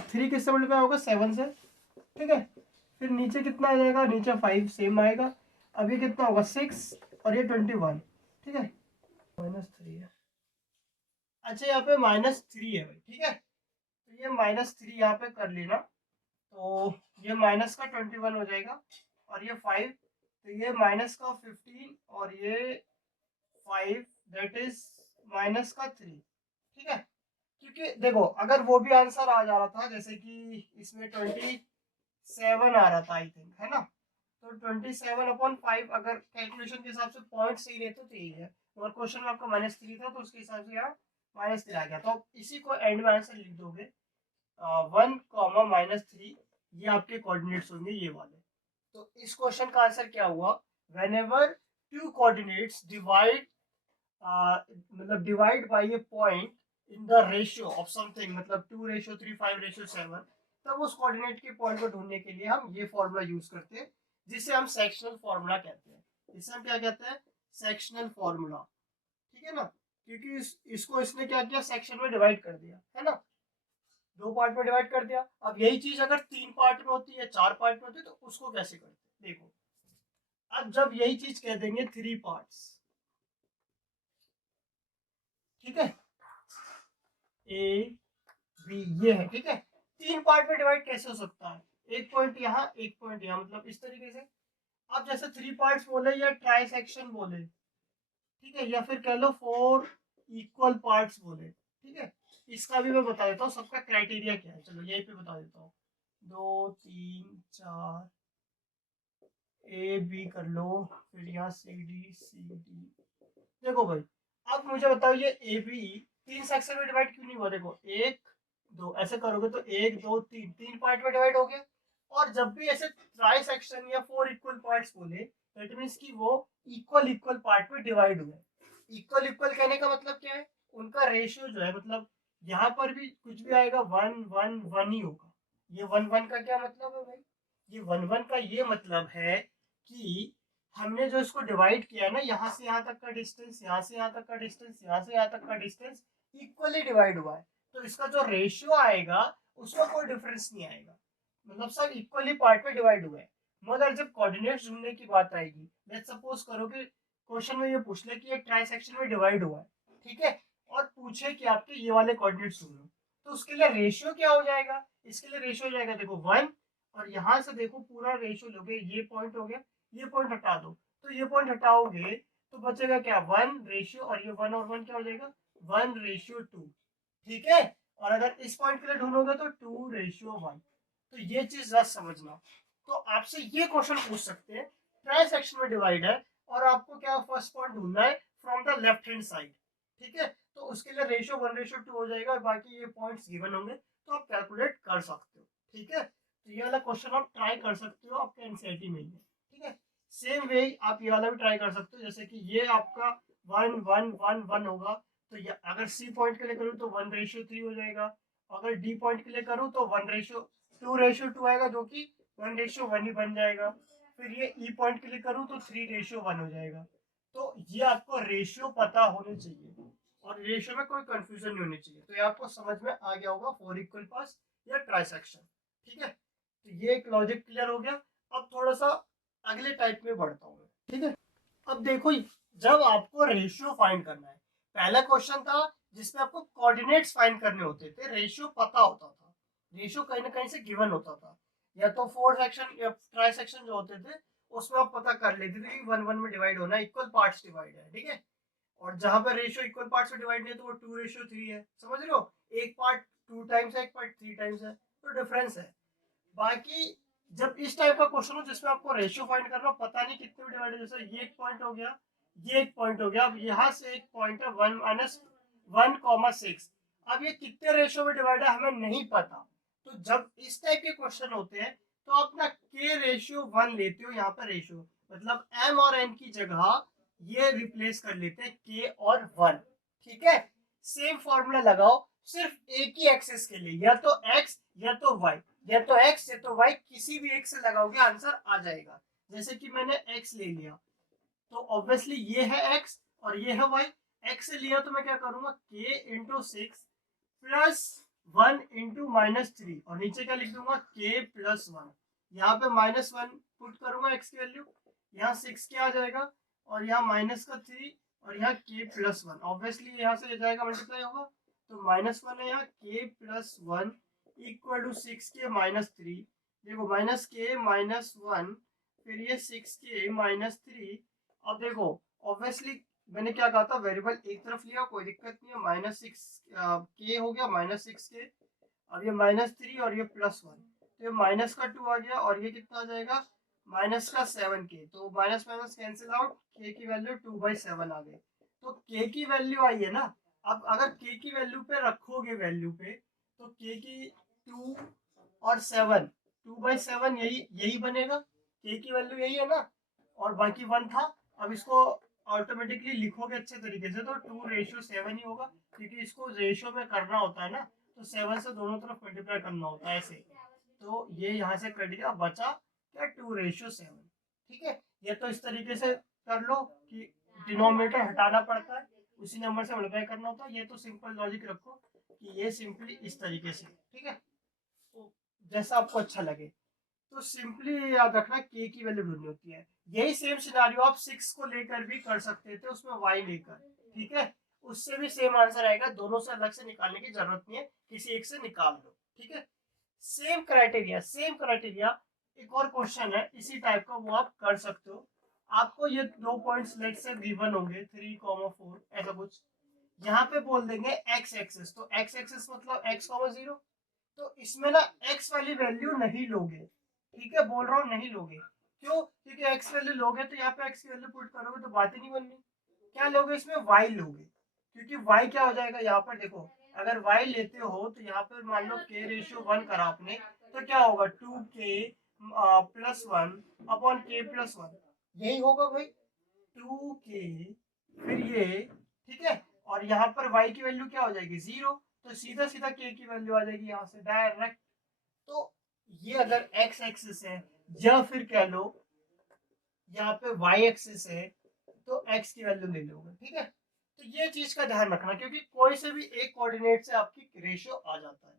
3 किससे मल्टीप्लाई होगा 7 से, ठीक है, फिर नीचे कितना आ जाएगा, नीचे 5 सेम आएगा, अब ये कितना होगा 6 और ये 21, ठीक है, -3 है। अच्छा यहाँ पे -3 है भाई, ठीक है, तो ये -3 यहाँ पे कर लेना, तो ये माइनस का 21 हो जाएगा और ये 5, तो ये माइनस का 15 और ये 5 दैट इज माइनस का 3, ठीक है, क्योंकि देखो अगर वो भी आंसर आ जा रहा था जैसे कि इसमें 27 आ रहा था आई थिंक, है ना, तो 27/5 अगर कैलकुलेशन के हिसाब से पॉइंट सही रहते तो यही है, और क्वेश्चन में आपका -3 था तो उसके हिसाब से यहाँ -3 आ गया, तो इसी को एंड में आंसर लिख दोगे 1, -3, ये आपके कोऑर्डिनेट्स होंगे ये वाले। तो इस क्वेश्चन का आंसर क्या हुआ, व्हेनेवर टू कोऑर्डिनेट्स डिवाइड मतलब divide by A point in the ratio of something, मतलब 2:3, 5:7, तब उस कोऑर्डिनेट के पॉइंट को ढूंढने के लिए हम ये फॉर्मूला यूज करते हैं जिसे हम सेक्शनल फॉर्मूला कहते हैं। इसे हम क्या कहते हैं, सेक्शनल फॉर्मूला, ठीक है ना, क्योंकि इसको इसने क्या किया, सेक्शन में डिवाइड कर दिया, है ना, 2 पार्ट में डिवाइड कर दिया। अब यही चीज अगर 3 पार्ट में होती है, 4 पार्ट में होती है, तो उसको कैसे करते, देखो अब जब यही चीज कह देंगे 3 पार्ट्स, ठीक है, ए बी ये है, ठीक है, 3 पार्ट में डिवाइड कैसे हो सकता है, एक पॉइंट यहाँ एक पॉइंट यहाँ, मतलब इस तरीके से। अब जैसे 3 पार्ट्स बोले या ट्राई सेक्शन बोले, ठीक है, या फिर कह लो 4 इक्वल पार्ट्स बोले, ठीक है, इसका भी मैं बता देता हूँ सबका क्राइटेरिया क्या है, चलो यही पे बता देता हूँ, 2 3 4 ए बी कर लो, फिर यहाँ सी डी। देखो भाई अब मुझे बताओ ये ए बी 3 सेक्शन में डिवाइड क्यों नहीं हुआ, देखो 1 2 ऐसे करोगे तो 1 2 3 3 पार्ट में डिवाइड हो गया, और जब भी ऐसे ट्राई सेक्शन या 4 इक्वल पार्ट्स बोले दैट मींस कि वो इक्वल इक्वल पार्ट में डिवाइड हुए। इक्वल इक्वल कहने का मतलब क्या है, उनका रेशियो जो है, मतलब यहाँ पर भी कुछ भी आएगा 1 1 1 ही होगा। ये 1 1 का क्या मतलब है भाई, ये 1 1 का ये मतलब है कि हमने जो इसको डिवाइड किया ना, यहाँ से यहाँ तक का डिस्टेंस, यहाँ से यहाँ तक का डिस्टेंस, यहाँ से यहाँ तक का डिस्टेंस इक्वली डिवाइड हुआ है, तो इसका जो रेशियो आएगा उसमें कोई डिफरेंस नहीं आएगा, मतलब सब इक्वली पार्ट में डिवाइड हुए हैं। मगर जब कोऑर्डिनेट्स ढूंढने की बात आएगी, लेट्स सपोज करो कि क्वेश्चन में ये पूछ ले कि एक ट्राई सेक्शन में डिवाइड हुआ है, ठीक है, और पूछे कि आपके ये वाले कोऑर्डिनेट्स ढूंढो, तो उसके लिए रेशियो क्या हो जाएगा, इसके लिए रेशियो हो जाएगा देखो 1, और यहाँ से देखो पूरा रेशियो लोगे, ये पॉइंट हो गया, ये पॉइंट हटा दो, तो ये पॉइंट हटाओगे तो बचेगा क्या 1 रेशियो, और ये 1 और 1 क्या हो जाएगा 1:2, ठीक है, और अगर इस पॉइंट के लिए ढूंढोगे तो 2:1, तो ये चीज जरा समझना। तो आपसे ये क्वेश्चन पूछ सकते हैं, ट्राई सेक्शन में डिवाइड है और आपको क्या फर्स्ट पॉइंट ढूंढना है from the left hand side, ठीक है, तो उसके लिए रेशियो 1:2 हो जाएगा और बाकी ये पॉइंट्स गिवन होंगे, तो आप कैलकुलेट कर सकते हो, ठीक है, तो ये वाला क्वेश्चन आप ट्राई कर सकते हो, आपके एनसीईआरटी में ही है, ठीक है। सेम वे आप ये वाला भी ट्राई कर सकते हो, जैसे कि ये आपका 1 1 1 1 होगा, तो ये अगर सी पॉइंट के लिए करूँ तो 1:3 हो जाएगा, अगर डी पॉइंट के लिए करूँ तो 2:2 आएगा, जो कि 1:1 ही बन जाएगा, फिर ये ई पॉइंट के लिए करूँ तो 3:1 हो जाएगा। तो ये आपको रेशियो पता होने चाहिए और रेशियो में कोई कंफ्यूजन नहीं होनी चाहिए, तो ये आपको समझ में आ गया होगा 4 इक्वल पार्ट्स या ट्राइसेक्शन, ठीक है, तो ये एक लॉजिक क्लियर हो गया। अब थोड़ा सा अगले टाइप में बढ़ता हूँ, ठीक है। अब देखो जब आपको रेशियो फाइंड करना है, पहला क्वेश्चन था जिसमें आपको कोऑर्डिनेट्स फाइंड करने होते थे, रेशियो पता होता था, रेशियो कहीं ना कहीं से गिवन होता था, या तो 4 सेक्शन या ट्राई सेक्शन जो होते थे उसमें आप पता कर लेते थे कि 1 1 में डिवाइड होना, इक्वल पार्ट्स डिवाइड है, ठीक है, और जहां पर रेशियो इक्वल पार्ट्स में डिवाइड नहीं है तो वो 2:3 है, समझ रहे हो, एक पार्ट 2 टाइम्स है, एक पार्ट 3 टाइम्स है, तो डिफरेंस है। बाकी जब इस टाइप का क्वेश्चन हो जिसमें आपको रेशियो फाइंड करना पता नहीं कितने में डिवाइड है, जैसे ये एक पॉइंट हो गया, ये एक पॉइंट हो गया, अब यहाँ से एक पॉइंट है 1-1,6, अब ये कितने रेशियो में डिवाइड है हमें नहीं पता, तो जब इस टाइप के क्वेश्चन होते हैं तो आप ना k:1 लेते हो, यहाँ पर रेशियो मतलब m और n की जगह ये रिप्लेस कर लेते हैं k और 1, ठीक है, सेम फॉर्मूला लगाओ सिर्फ एक ही एक्सेस के लिए, या तो x या तो y, या तो x या तो y, किसी भी एक से लगाओगे आंसर आ जाएगा, जैसे कि मैंने x ले लिया, तो ऑब्वियसली ये है x और ये है y। x से लिया तो मैं क्या करूंगा k इंटू 6 प्लस 1 इंटू -3 और नीचे क्या लिख दूंगा k प्लस 1। यहाँ पे -1 पुट करूंगा x की वैल्यू, यहाँ 6 क्या आ जाएगा और यहाँ माइनस का 3 और यहाँ k प्लस 1। ऑब्वियसली यहाँ से जाएगा मल्टीप्लाई होगा तो -1 है यहाँ k plus 1 equal to 6k -3। देखो -k -1 फिर ये 6k -3। अब देखो ऑब्वियसली मैंने क्या कहा था वेरिएबल एक तरफ लिया कोई दिक्कत नहीं है, -6 के हो गया -6k। अब ये -3 और ये +1 तो ये माइनस का 2 आ गया और ये कितना आ जाएगा माइनस का 7k। तो minus minus cancel out, k की वैल्यू 2/7 आ गई। तो k की वैल्यू आई है ना। अब अगर k की वैल्यू पे रखोगे वैल्यू पे तो k की 2 और 7 2/7 यही यही बनेगा। k की वैल्यू यही है ना और बाकी 1 था। अब इसको ऑटोमेटिकली लिखोगे अच्छे तरीके से तो 2:7 ही होगा क्योंकि इसको रेशियो में करना होता है ना तो 7 से दोनों तरफ मल्टीप्लाई करना होता है ऐसे। तो ये यहाँ से कट गया बचा क्या 2:7। ठीक है, ये तो इस तरीके से कर लो कि डिनोमिनेटर हटाना पड़ता है उसी नंबर से मल्टीप्लाई करना होता है। ये तो सिंपल लॉजिक रखो कि ये सिंपली इस तरीके से। ठीक है, तो जैसा आपको अच्छा लगे। तो सिंपली याद रखना k की वैल्यू ढूंढनी होती है। यही सेम सिनारियो आप 6 को लेकर भी कर सकते थे उसमें y लेकर। ठीक है, उससे भी सेम आंसर आएगा, दोनों से अलग से निकालने की जरूरत नहीं है, किसी एक से निकाल लो। ठीक है, सेम क्राइटेरिया। एक और क्वेश्चन है इसी टाइप का, वो आप कर सकते हो। आपको ये 2 पॉइंट्स लेट से गिवन होंगे 3,4 ऐसा कुछ। यहाँ पे बोल देंगे x एक्सिस, तो x एक्सिस मतलब x,0। तो इसमें ना x वाली वैल्यू नहीं लोगे। ठीक है, बोल रहा हूँ नहीं लोगे। क्यों? क्योंकि x वैल्यू लोगे तो यहाँ पे x की वैल्यू पुट करोगे तो बात ही नहीं बननी। क्या लोगे इसमें y लोगे, क्योंकि y क्या हो जाएगा यहाँ पर देखो, अगर y लेते हो तो यहाँ पर मान लो k/1 करा आपने तो क्या होगा 2k plus 1 upon k plus 1 यही होगा भाई 2k। फिर ये ठीक है, और यहाँ पर y की वैल्यू क्या हो जाएगी 0 तो सीधा सीधा k की वैल्यू आ जाएगी यहाँ से डायरेक्ट। तो ये अगर x एक्सिस है या फिर कह लो यहाँ पे y एक्सिस है तो x की वैल्यू ले लोगे। ठीक है, तो ये चीज का ध्यान रखना क्योंकि कोई से भी एक कोऑर्डिनेट से आपकी रेशियो आ जाता है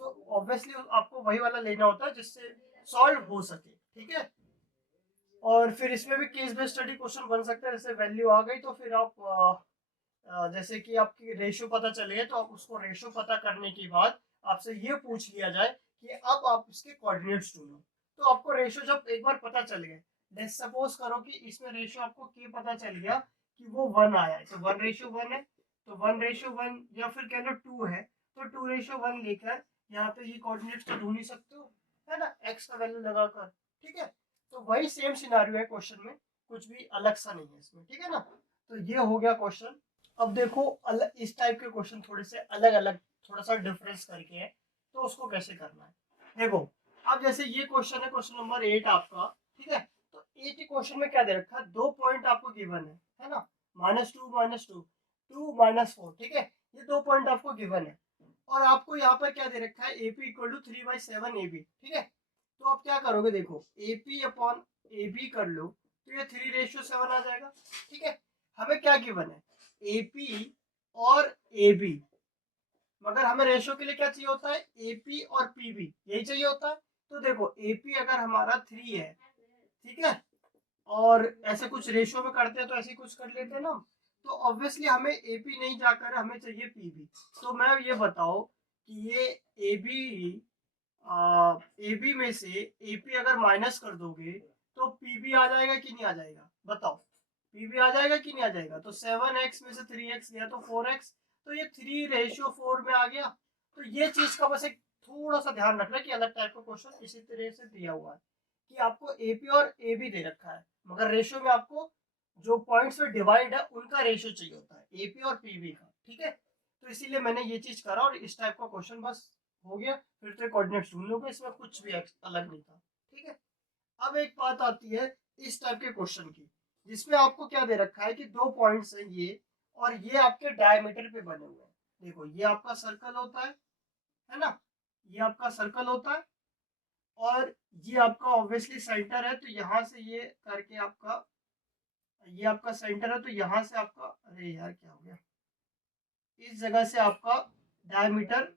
तो ऑब्वियसली आपको वही वाला लेना होता है जिससे सॉल्व हो सके। ठीक है, और फिर इसमें भी केस बेस्ड स्टडी क्वेश्चन बन सकता है। जैसे वैल्यू आ गई तो फिर आप जैसे कि आपकी रेशियो पता चले तो आप उसको रेशियो पता करने के बाद आपसे ये पूछ लिया जाए कि अब आप इसके कोऑर्डिनेट्स ढूंढो। तो आपको रेशियो जब एक बार पता चल गए, लेट्स सपोज करो कि इसमें रेशियो आपको के पता चल गया कि वो 1 आया है तो 1:1 है, तो 1:1 या फिर कह लो 2 है तो 2:1 लेकर यहाँ पे ये कोऑर्डिनेट्स तो ढूंढ ही सकते हो है ना एक्स का वैल्यू लगाकर। ठीक है, तो वही सेम सिनारियो है क्वेश्चन में, कुछ भी अलग सा नहीं है इसमें। ठीक है ना, तो ये हो गया क्वेश्चन। अब देखो अलग इस टाइप के क्वेश्चन थोड़े से अलग अलग थोड़ा सा डिफरेंस करके है तो उसको कैसे करना है देखो। अब जैसे ये क्वेश्चन है क्वेश्चन नंबर 8 आपका। ठीक है, तो 8 क्वेश्चन में क्या दे रखा है 2 पॉइंट आपको गिवन है ना, -2 -2 2 -4। ठीक है, ये 2 पॉइंट आपको गिवन है और आपको यहाँ पर क्या दे रखा है AP इक्वल टू 3/7 AB। ठीक है, तो आप क्या करोगे देखो AP अपॉन AB कर लो तो ये 3:7 आ जाएगा। ठीक है, हमें क्या गिवन है AP और AB, मगर हमें रेशियो के लिए क्या चाहिए होता है AP और PB यही चाहिए होता है। तो देखो AP अगर हमारा 3 है ठीक है और ऐसे कुछ रेशियो में करते हैं तो ऐसे कुछ कर लेते हैं ना, तो ऑब्वियसली हमें AP नहीं जाकर हमें चाहिए PB। तो मैं ये बताओ कि ये AB AB में से AP अगर माइनस कर दोगे तो PB आ जाएगा कि नहीं आ जाएगा बताओ, PB आ जाएगा कि नहीं आ जाएगा। तो 7x में से 3x गया तो 4x, तो ये 3:4 में आ गया। तो ये चीज का बस एक थोड़ा सा ध्यान रखना कि अलग टाइप का क्वेश्चन इसी तरह से दिया हुआ है कि आपको AP और AB दे रखा है मगर रेशियो में आपको जो पॉइंट्स में डिवाइड है उनका रेशियो चाहिए होता है AP और PB का। ठीक है, तो इसीलिए मैंने ये चीज करा और इस टाइप का क्वेश्चन बस हो गया। फिर तो कोऑर्डिनेट्स ढूंढ लोगे, इसमें कुछ भी अलग नहीं था। ठीक है, अब एक बात आती है इस टाइप के क्वेश्चन की जिसमें आपको क्या दे रखा है कि 2 पॉइंट्स हैं ये और ये आपके डायमीटर पे बने हुए हैं। देखो ये आपका सर्कल होता है ना, ये आपका सर्कल होता है और ये आपका ऑब्वियसली सेंटर है तो यहाँ से ये करके आपका ये आपका सेंटर है, तो यहाँ से आपका, अरे यार क्या हो गया, इस जगह से आपका डायमीटर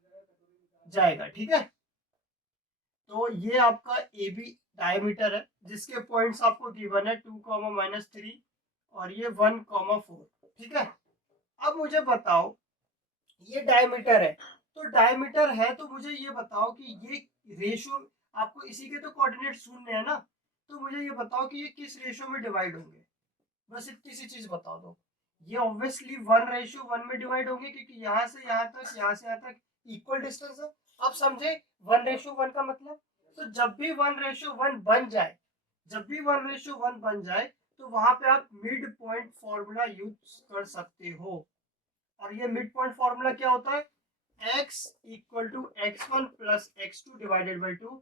जाएगा, ठीक है। तो ये आपका ए बी डायमीटर है, जिसके पॉइंट्स आपको गिवन है 2, और ये 1, 4, ठीक है। अब मुझे बताओ, ये डायमीटर है, तो डायमीटर है तो मुझे ये बताओ कि ये रेशो, आपको इसी के तो कोऑर्डिनेट शून्य है ना, तो मुझे ये बताओ कि ये किस रेशो में डिवाइड होंगे। बस इतनी सी चीज बता दो। ये ऑब्वियसली 1:1 में डिवाइड होंगे, क्योंकि यहाँ से यहाँ तक, यहाँ से यहाँ तक इक्वल डिस्टेंस है। अब समझे 1:1 का मतलब। तो जब भी 1:1 बन जाए, जब भी 1:1 बन जाए, तो वहां पे आप मिड पॉइंट फॉर्मूला यूज कर सकते हो। और ये मिड पॉइंट फॉर्मूला क्या होता है, x equal to x1 plus x2 divided by 2,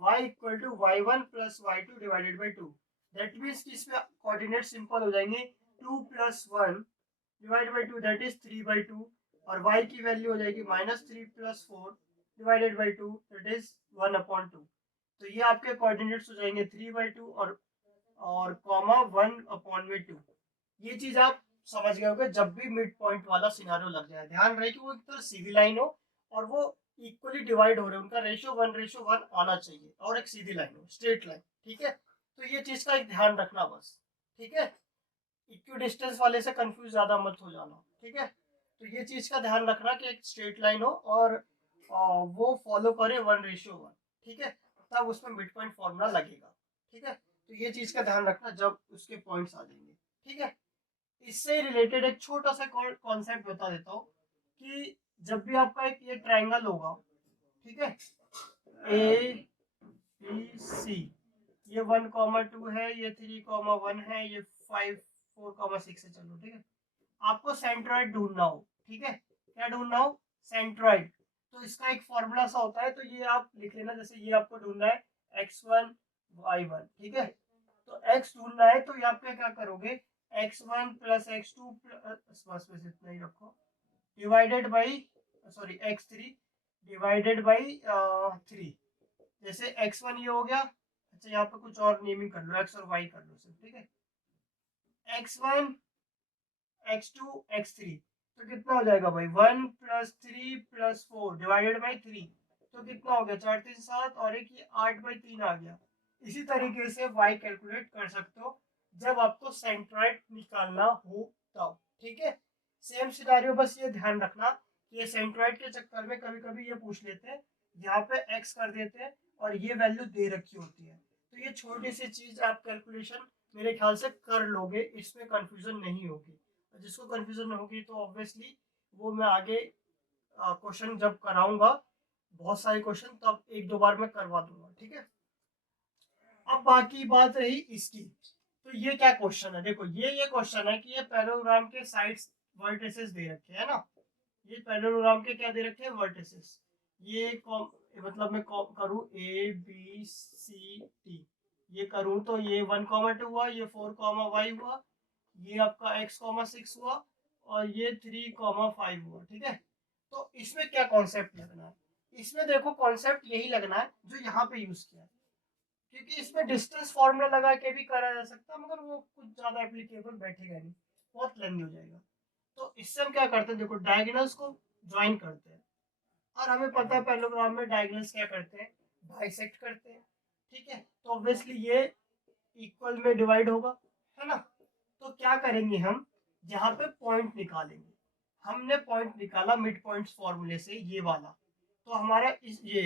y equal to y1 plus y2 divided by 2। That means कि इसमें कोऑर्डिनेट सिंपल हो जाएंगे, 2 plus 1 divide by 2 that is 3/2, और y की वैल्यू हो जाएगी -3 plus 4 divided by 2 that is 1/2। तो ये आपके कोऑर्डिनेट्स हो जाएंगे 3/2 और कॉमा 1/2। ये चीज आप समझ गए होंगे। जब भी मिड पॉइंट वाला सिनारियो लग जाए, ध्यान रहे कि वो एक तो सीधी लाइन हो और वो इक्वली डिवाइड हो रहे, उनका रेशियो 1:1 आना चाहिए, और एक सीधी लाइन हो, स्ट्रेट लाइन, ठीक है। तो ये चीज का एक ध्यान रखना बस, ठीक है। इक्वी डिस्टेंस वाले से कंफ्यूज ज्यादा मत हो जाना, ठीक है। तो ये चीज का ध्यान रखना कि एक स्ट्रेट लाइन हो और वो फॉलो करे 1:1, ठीक है। तब उसमें मिड पॉइंट फॉर्मूला लगेगा, ठीक है। तो ये चीज का ध्यान रखना जब उसके पॉइंट्स आ जाएंगे, ठीक है। इससे रिलेटेड एक छोटा सा कॉन्सेप्ट बता देता हूँ कि जब भी आपका एक ये ट्रायंगल होगा, ठीक है, ए बी सी, ये 1, 2 है, ये 3, 1 है, ये 5, 4, 6 है, चलो ठीक है। आपको सेंट्रॉइड ढूंढना हो, ठीक है। क्या ढूंढना हो, सेंट्रॉइड। तो इसका एक फॉर्मूला सा होता है, तो ये आप लिख लेना। जैसे ये आपको ढूंढना है x1 y1, ठीक है। तो x ढूंढना है, तो यहाँ पे क्या करोगे, x1 प्लस x2 बस इतना ही रखो, divided by, sorry x3 divided by 3। जैसे x1 ये हो गया। अच्छा यहाँ पे कुछ और नेमिंग कर लो, x और y कर लो सिर्फ, ठीक है। x1 x2 x3, तो कितना हो जाएगा भाई, 1 + 3 + 4 डिवाइडेड बाई 3। तो कितना हो गया, 4, 3, 7, और एक ये 8/3 आ गया। इसी तरीके से y कैलकुलेट कर सकते हो जब आपको सेंट्रॉइड निकालना हो तब, ठीक है। सेम सिनेरियो, बस ये ध्यान रखना कि ये सेंट्रॉइड के चक्कर में कभी कभी ये पूछ लेते हैं, यहाँ पे x कर देते हैं और ये वैल्यू दे रखी होती है। तो ये छोटी सी चीज आप कैलकुलेशन मेरे ख्याल से कर लोगे, इसमें कंफ्यूजन नहीं होगी। जिसको कंफ्यूजन होगी तो ऑब्वियसली वो मैं आगे क्वेश्चन जब कराऊंगा, बहुत सारे क्वेश्चन, तब 1-2 बार मैं करवा दूंगा, ठीक है। अब बाकी बात रही इसकी, तो ये क्या क्वेश्चन है, देखो ये क्वेश्चन है कि ये पैरेललोग्राम के साइड्स वर्टिसेस दे रखे हैं ना। ये पैरेललोग्राम के क्या दे रखे हैं, वर्टिसेस। ये मतलब मैं करूँ ए बी सी डी, ये करूँ तो ये 1, 2 हुआ, ये 4, y हुआ, ये आपका x, 6 हुआ, और ये 3, 5 हुआ, ठीक है। तो इसमें क्या कॉन्सेप्ट लगना है, इसमें देखो कॉन्सेप्ट यही लगना है जो यहाँ पे यूज किया है, क्योंकि इसमें डिस्टेंस फॉर्मूला लगा के भी करा जा सकता है, मगर वो कुछ ज्यादा एप्लीकेबल बैठेगा नहीं, बहुत लेंदी हो जाएगा। तो इससे हम क्या करते हैं, देखो डायगोनल्स को ज्वाइन करते हैं, और हमें पता है पैरेललोग्राम में डायगोनल्स क्या करते हैं, बाइसेक्ट करते हैं, ठीक है। तो ऑब्वियसली ये इक्वल में डिवाइड होगा, है ना। तो क्या करेंगे हम, यहाँ पे पॉइंट निकालेंगे। हमने पॉइंट निकाला मिड पॉइंट्स फॉर्मूले से, ये वाला। तो हमारा इस ये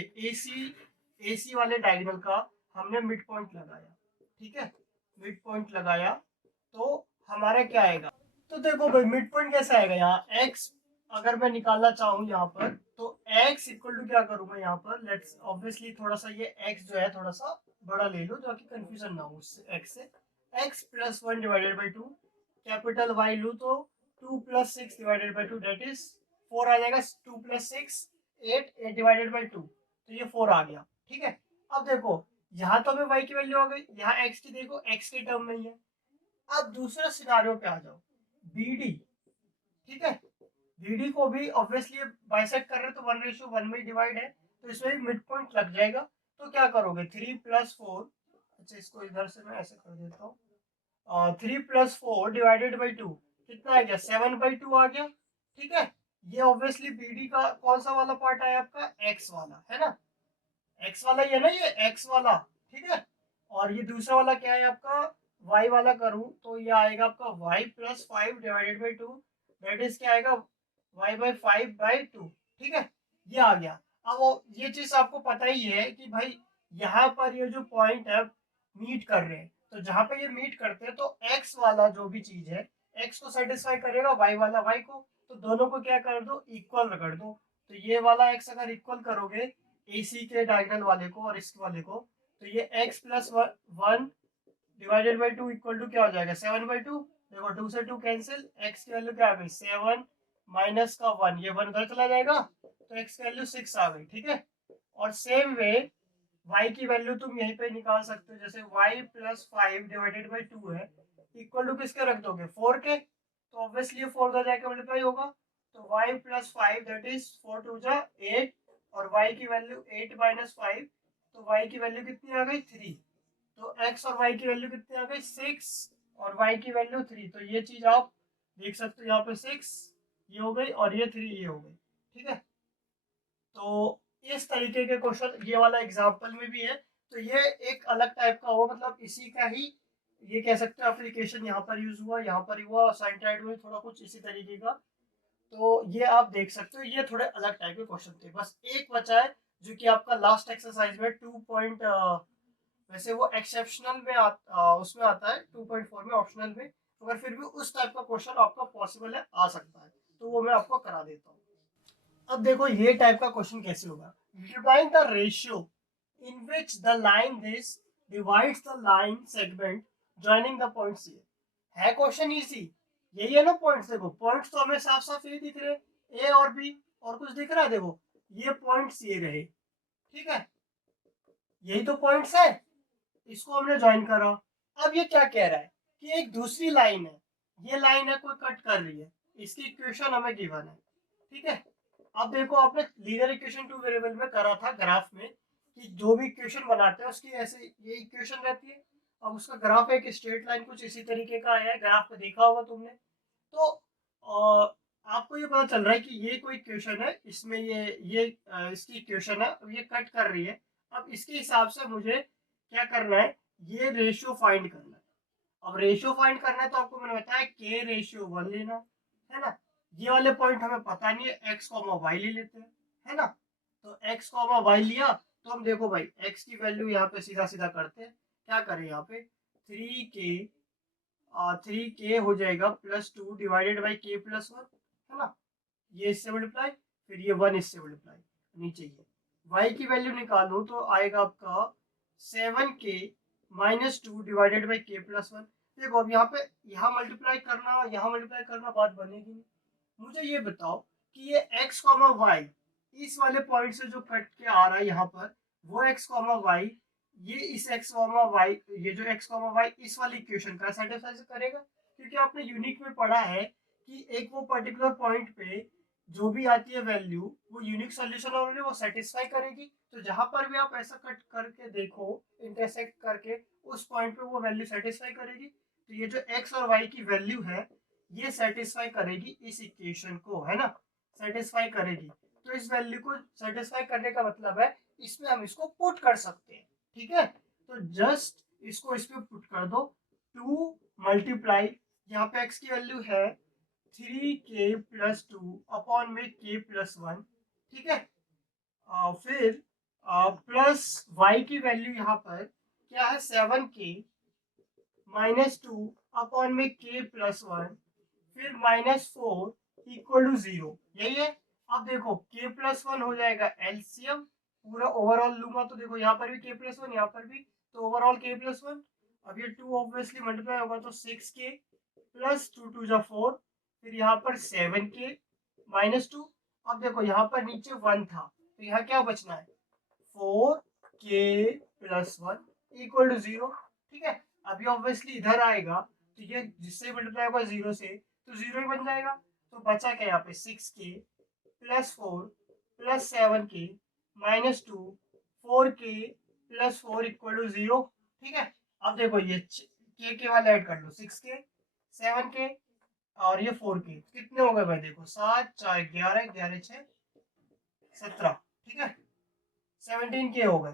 एसी वाले डायगोनल का हमने मिड पॉइंट लगाया, ठीक है। मिड पॉइंट लगाया तो हमारा क्या आएगा, तो देखो भाई मिड पॉइंट कैसे आएगा, यहाँ x अगर मैं निकालना चाहूँ यहाँ पर, तो x इक्वल टू क्या करूंगा यहाँ पर, लेट्स ऑब्वियसली थोड़ा सा ये x जो है थोड़ा सा बड़ा ले लो, ताकि कंफ्यूजन ना हो उससे, x से x + 1 divided by 2, capital Y लूँ तो 2 + 6 डिवाइडेड बाई 2 दैट इज 4 आ जाएगा, 2 + 6 8, 8 डिवाइडेड बाई 2, तो ये 4 आ गया, ठीक है। अब देखो यहाँ तो हमें y की वैल्यू आ गई, यहाँ x की देखो x के टर्म में ही है। अब दूसरे सिनारियो पे आ जाओ, BD, ठीक है। BD को भी ऑब्वियसली बाइसेक्ट कर रहे हैं, तो 1:1 में डिवाइड है, तो इसमें भी मिड पॉइंट लग जाएगा। तो क्या करोगे, 3 + 4, अच्छा इसको इधर से मैं ऐसे कर देता हूँ, 3 प्लस 4 डिवाइडेड बाई 2 कितना आ गया 7/2 आ गया। ठीक है, ये ऑब्वियसली BD का कौन सा वाला पार्ट आया आपका x वाला है ना, x वाला ही है ना ये x वाला। ठीक है, और ये दूसरा वाला क्या है आपका y वाला करूं तो ये आएगा आपका y plus 5 divided by 2, that is क्या आएगा y/5/2। ठीक है, ये आ गया। अब ये चीज आपको पता ही है कि भाई यहाँ पर ये जो पॉइंट है मीट कर रहे हैं, तो जहां पे ये मीट करते हैं तो x वाला जो भी चीज है x को सेटिस्फाई करेगा, y वाला y को, तो दोनों को क्या कर दो इक्वल कर दो। तो ये वाला x अगर इक्वल करोगे AC के डायगोनल वाले को और इसके वाले को, तो ये x plus 1 divided by 2 equal to क्या हो जाएगा 7/2। देखो 2 से 2 कैंसिल, x की वैल्यू क्या आ गई 7 माइनस का 1, ये 1 उधर चला जाएगा तो x की वैल्यू 6 आ गई। ठीक है, और सेम वे y की वैल्यू तुम यहीं पे निकाल सकते हो, जैसे y प्लस 5 डिवाइडेड बाई 2 है इक्वल टू किसके रख दोगे 4 के, तो ऑब्वियसली 4 उधर जाके मल्टीप्लाई होगा, तो y plus 5 that is 4 two जा 8, और y की वैल्यू 8 माइनस 5, तो y की वैल्यू कितनी आ गई 3, तो x और y की वैल्यू कितनी आ गई 6 और y की वैल्यू 3, तो ये चीज आप देख सकते हो यहाँ पे 6 ये हो गई और ये 3 ये हो गई। ठीक है, तो इस तरीके के क्वेश्चन ये वाला एग्जाम्पल में भी है, तो ये एक अलग टाइप का हुआ, मतलब इसी का ही ये कह सकते हो एप्लीकेशन यहाँ पर यूज हुआ, यहाँ पर हुआ, साइंट्राइड में थोड़ा कुछ इसी तरीके का। तो ये आप देख सकते हो, ये थोड़े अलग टाइप के क्वेश्चन थे। बस एक बचा है जो कि आपका लास्ट एक्सरसाइज में 2 पॉइंट, वैसे वो एक्सेप्शनल में उसमें आता है 2.4 में ऑप्शनल में, मगर फिर भी उस टाइप का क्वेश्चन आपका पॉसिबल है आ सकता है, तो वो मैं आपको करा देता हूँ। अब देखो ये टाइप का क्वेश्चन कैसे होगा, define the ratio in which the line this divides the line segment joining the points. ये है क्वेश्चन इजी, यही है ना पॉइंट्स, देखो पॉइंट्स तो हमें साफ साफ ये दिख रहे ए और बी, और कुछ दिख रहा है, देखो ये पॉइंट्स ये रहे। ठीक है, यही तो पॉइंट्स है, इसको हमने ज्वाइन करा। अब ये क्या कह रहा है कि एक दूसरी लाइन है, ये लाइन है कोई कट कर रही है, इसकी इक्वेशन हमें गिवन है। ठीक है, अब देखो आपने लीनियर इक्वेशन 2 वेरिएबल में करा था ग्राफ में, कि जो भी इक्वेशन बनाते हैं उसकी ऐसे ये इक्वेशन रहती है, अब उसका ग्राफ एक स्ट्रेट लाइन कुछ इसी तरीके का आया है, ग्राफ पे देखा होगा तुमने। तो आपको ये पता चल रहा है कि ये कोई इक्वेशन है, इसमें ये इसकी इक्वेशन है, अब ये कट कर रही है। अब इसके हिसाब से मुझे क्या करना है, ये रेशियो फाइंड करना है। अब रेशियो फाइंड करना है तो आपको मैंने बताया k/1 लेना है ना। ये वाले पॉइंट हमें पता नहीं है, x, y ले लेते हैं, है ना। तो x, y लिया, तो हम देखो भाई x की वैल्यू यहाँ पे सीधा सीधा करते हैं, क्या करें यहाँ पे 3k हो जाएगा plus 2 divided by k plus 1, है ना। ये इससे मल्टीप्लाई, फिर ये 1 इससे मल्टीप्लाई, नीचे ये y की वैल्यू निकालूं तो आएगा आपका 7k minus 2 divided by k plus 1। देखो अब यहाँ मल्टीप्लाई करना बात बनेगी नहीं। मुझे ये बताओ कि ये x, y इस वाले पॉइंट से जो कट के आ रहा है यहाँ पर, वो x, y ये इस x, y ये जो x, y इस वाली इक्वेशन का सेटिस्फाई करेगा, क्योंकि आपने यूनिक में पढ़ा है कि एक वो पर्टिकुलर पॉइंट पे जो भी आती है वैल्यू वो यूनिक सॉल्यूशन और वो सेटिस्फाई करेगी। तो जहां पर भी आप ऐसा कट करके देखो इंटरसेक्ट करके, उस पॉइंट पे वो वैल्यू सेटिस्फाई करेगी। तो ये जो x और y की वैल्यू है ये सेटिस्फाई करेगी इस इक्वेशन को, है ना, सेटिस्फाई करेगी। तो इस वैल्यू को सेटिस्फाई करने का मतलब है इसमें हम इसको पुट कर सकते हैं। ठीक है, तो जस्ट इसको इसमें पुट कर दो, 2 मल्टीप्लाई, यहाँ पे x की वैल्यू है 3k प्लस 2 अपॉन में k प्लस 1। ठीक है, फिर प्लस y की वैल्यू यहाँ पर क्या है 7k माइनस 2 अपॉन में k प्लस 1, फिर -4 इक्वल टू 0, यही है। अब देखो k प्लस 1 हो जाएगा एलसीएम, पूरा ओवरऑल लूंगा तो देखो यहाँ पर भी k प्लस 1, यहाँ पर भी, तो ओवरऑल k प्लस 1। अब ये 2 ऑब्वियसली मल्टीप्लाई होगा तो 6k प्लस 2 2 जा 4, फिर यहाँ पर 7k -2। अब देखो यहाँ पर नीचे 1 था तो यहाँ क्या बचना है 4k प्लस 1 इक्वल टू 0। ठीक है, अभी ऑब्वियसली इधर आएगा तो ये जिससे मल्टीप्लाई होगा 0 से तो 0 ही बन जाएगा। तो बचा क्या यहाँ पे 6k plus 4 plus 7k -2 4k plus 4 equal to 0। ठीक है, अब देखो ये के वाले ऐड कर लो, 6k 7k और ये 4k, कितने हो गए भाई देखो, 7 4 11 11 6 17, ठीक है 17k हो गए,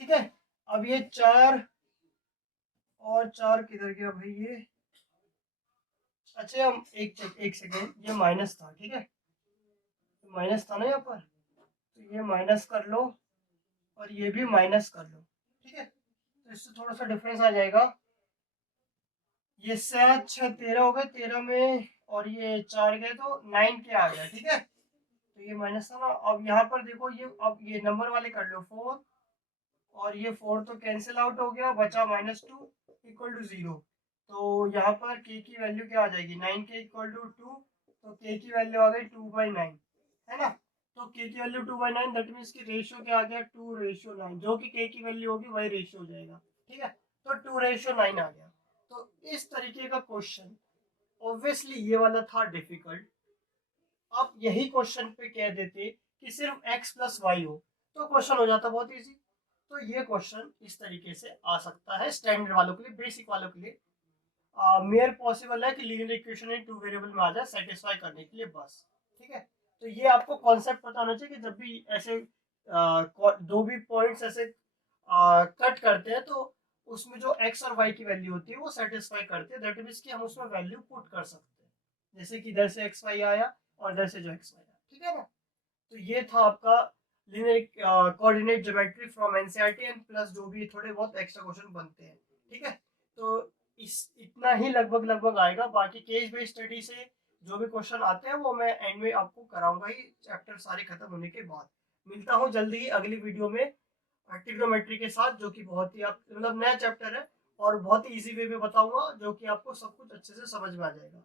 ठीक है। अब ये 4 और 4 किधर गया भाई ये, अच्छा हम एक सेकेंड, ये माइनस था, ठीक है माइनस था ना यहाँ पर, तो ये माइनस कर लो और ये भी माइनस कर लो, ठीक है, तो इससे थोड़ा सा डिफरेंस आ जाएगा। ये 7 6 13 हो गए, 13 में और ये 4 गए तो 9 के आ गया, ठीक है, तो ये माइनस था ना। अब यहाँ पर देखो ये, अब ये नंबर वाले कर लो 4 और ये 4 तो कैंसिल आउट हो गया, बचा -2 इक्वल टू 0। तो यहाँ पर k की वैल्यू क्या आ जाएगी, 9k इक्वल टू 2, तो k की वैल्यू आ गई 2/9, है ना। तो k की वैल्यू 2/9, दैट मीन्स की रेशियो क्या आ गया 2:9, जो कि k की वैल्यू होगी वही रेशियो हो जाएगा, ठीक है, तो 2:9 आ गया। तो इस तरीके का क्वेश्चन, ऑब्वियसली ये वाला था डिफिकल्ट, आप यही क्वेश्चन पे कह देते कि सिर्फ x प्लस वाई हो तो क्वेश्चन हो जाता बहुत इजी। तो ये क्वेश्चन इस तरीके से आ सकता है स्टैंडर्ड वालों के लिए, बेसिक वालों के लिए मेयर पॉसिबल है कि लीनियर इक्वेशन इन 2 वेरिएबल में आ जाए सेटिस्फाई करने के लिए, बस, ठीक है। तो ये आपको कॉन्सेप्ट पता होना चाहिए कि जब भी ऐसे दो भी पॉइंट्स ऐसे कट करते हैं तो उसमें जो x और y की वैल्यू होती है वो सेटिस्फाई करते हैं, दैट मीन्स कि हम उसमें वैल्यू पुट कर सकते हैं, जैसे कि इधर से xy आया और इधर से जो xy आया, ठीक है ना। तो ये था आपका linear coordinate geometry from NCERT and plus जो भी थोड़े बहुत एक्स्ट्रा क्वेश्चन बनते हैं, ठीक है। तो इस इतना ही लगभग लगभग आएगा, बाकी केस बेस्ड स्टडी से जो भी क्वेश्चन आते हैं वो मैं एंड में आपको कराऊंगा ही, चैप्टर सारे खत्म होने के बाद। मिलता हूँ जल्दी ही अगली वीडियो में ट्रिग्नोमेट्री के साथ, जो कि बहुत ही आप मतलब नया चैप्टर है और बहुत ही इजी वे में बताऊंगा, जो कि आपको सब कुछ अच्छे से समझ में आ जाएगा।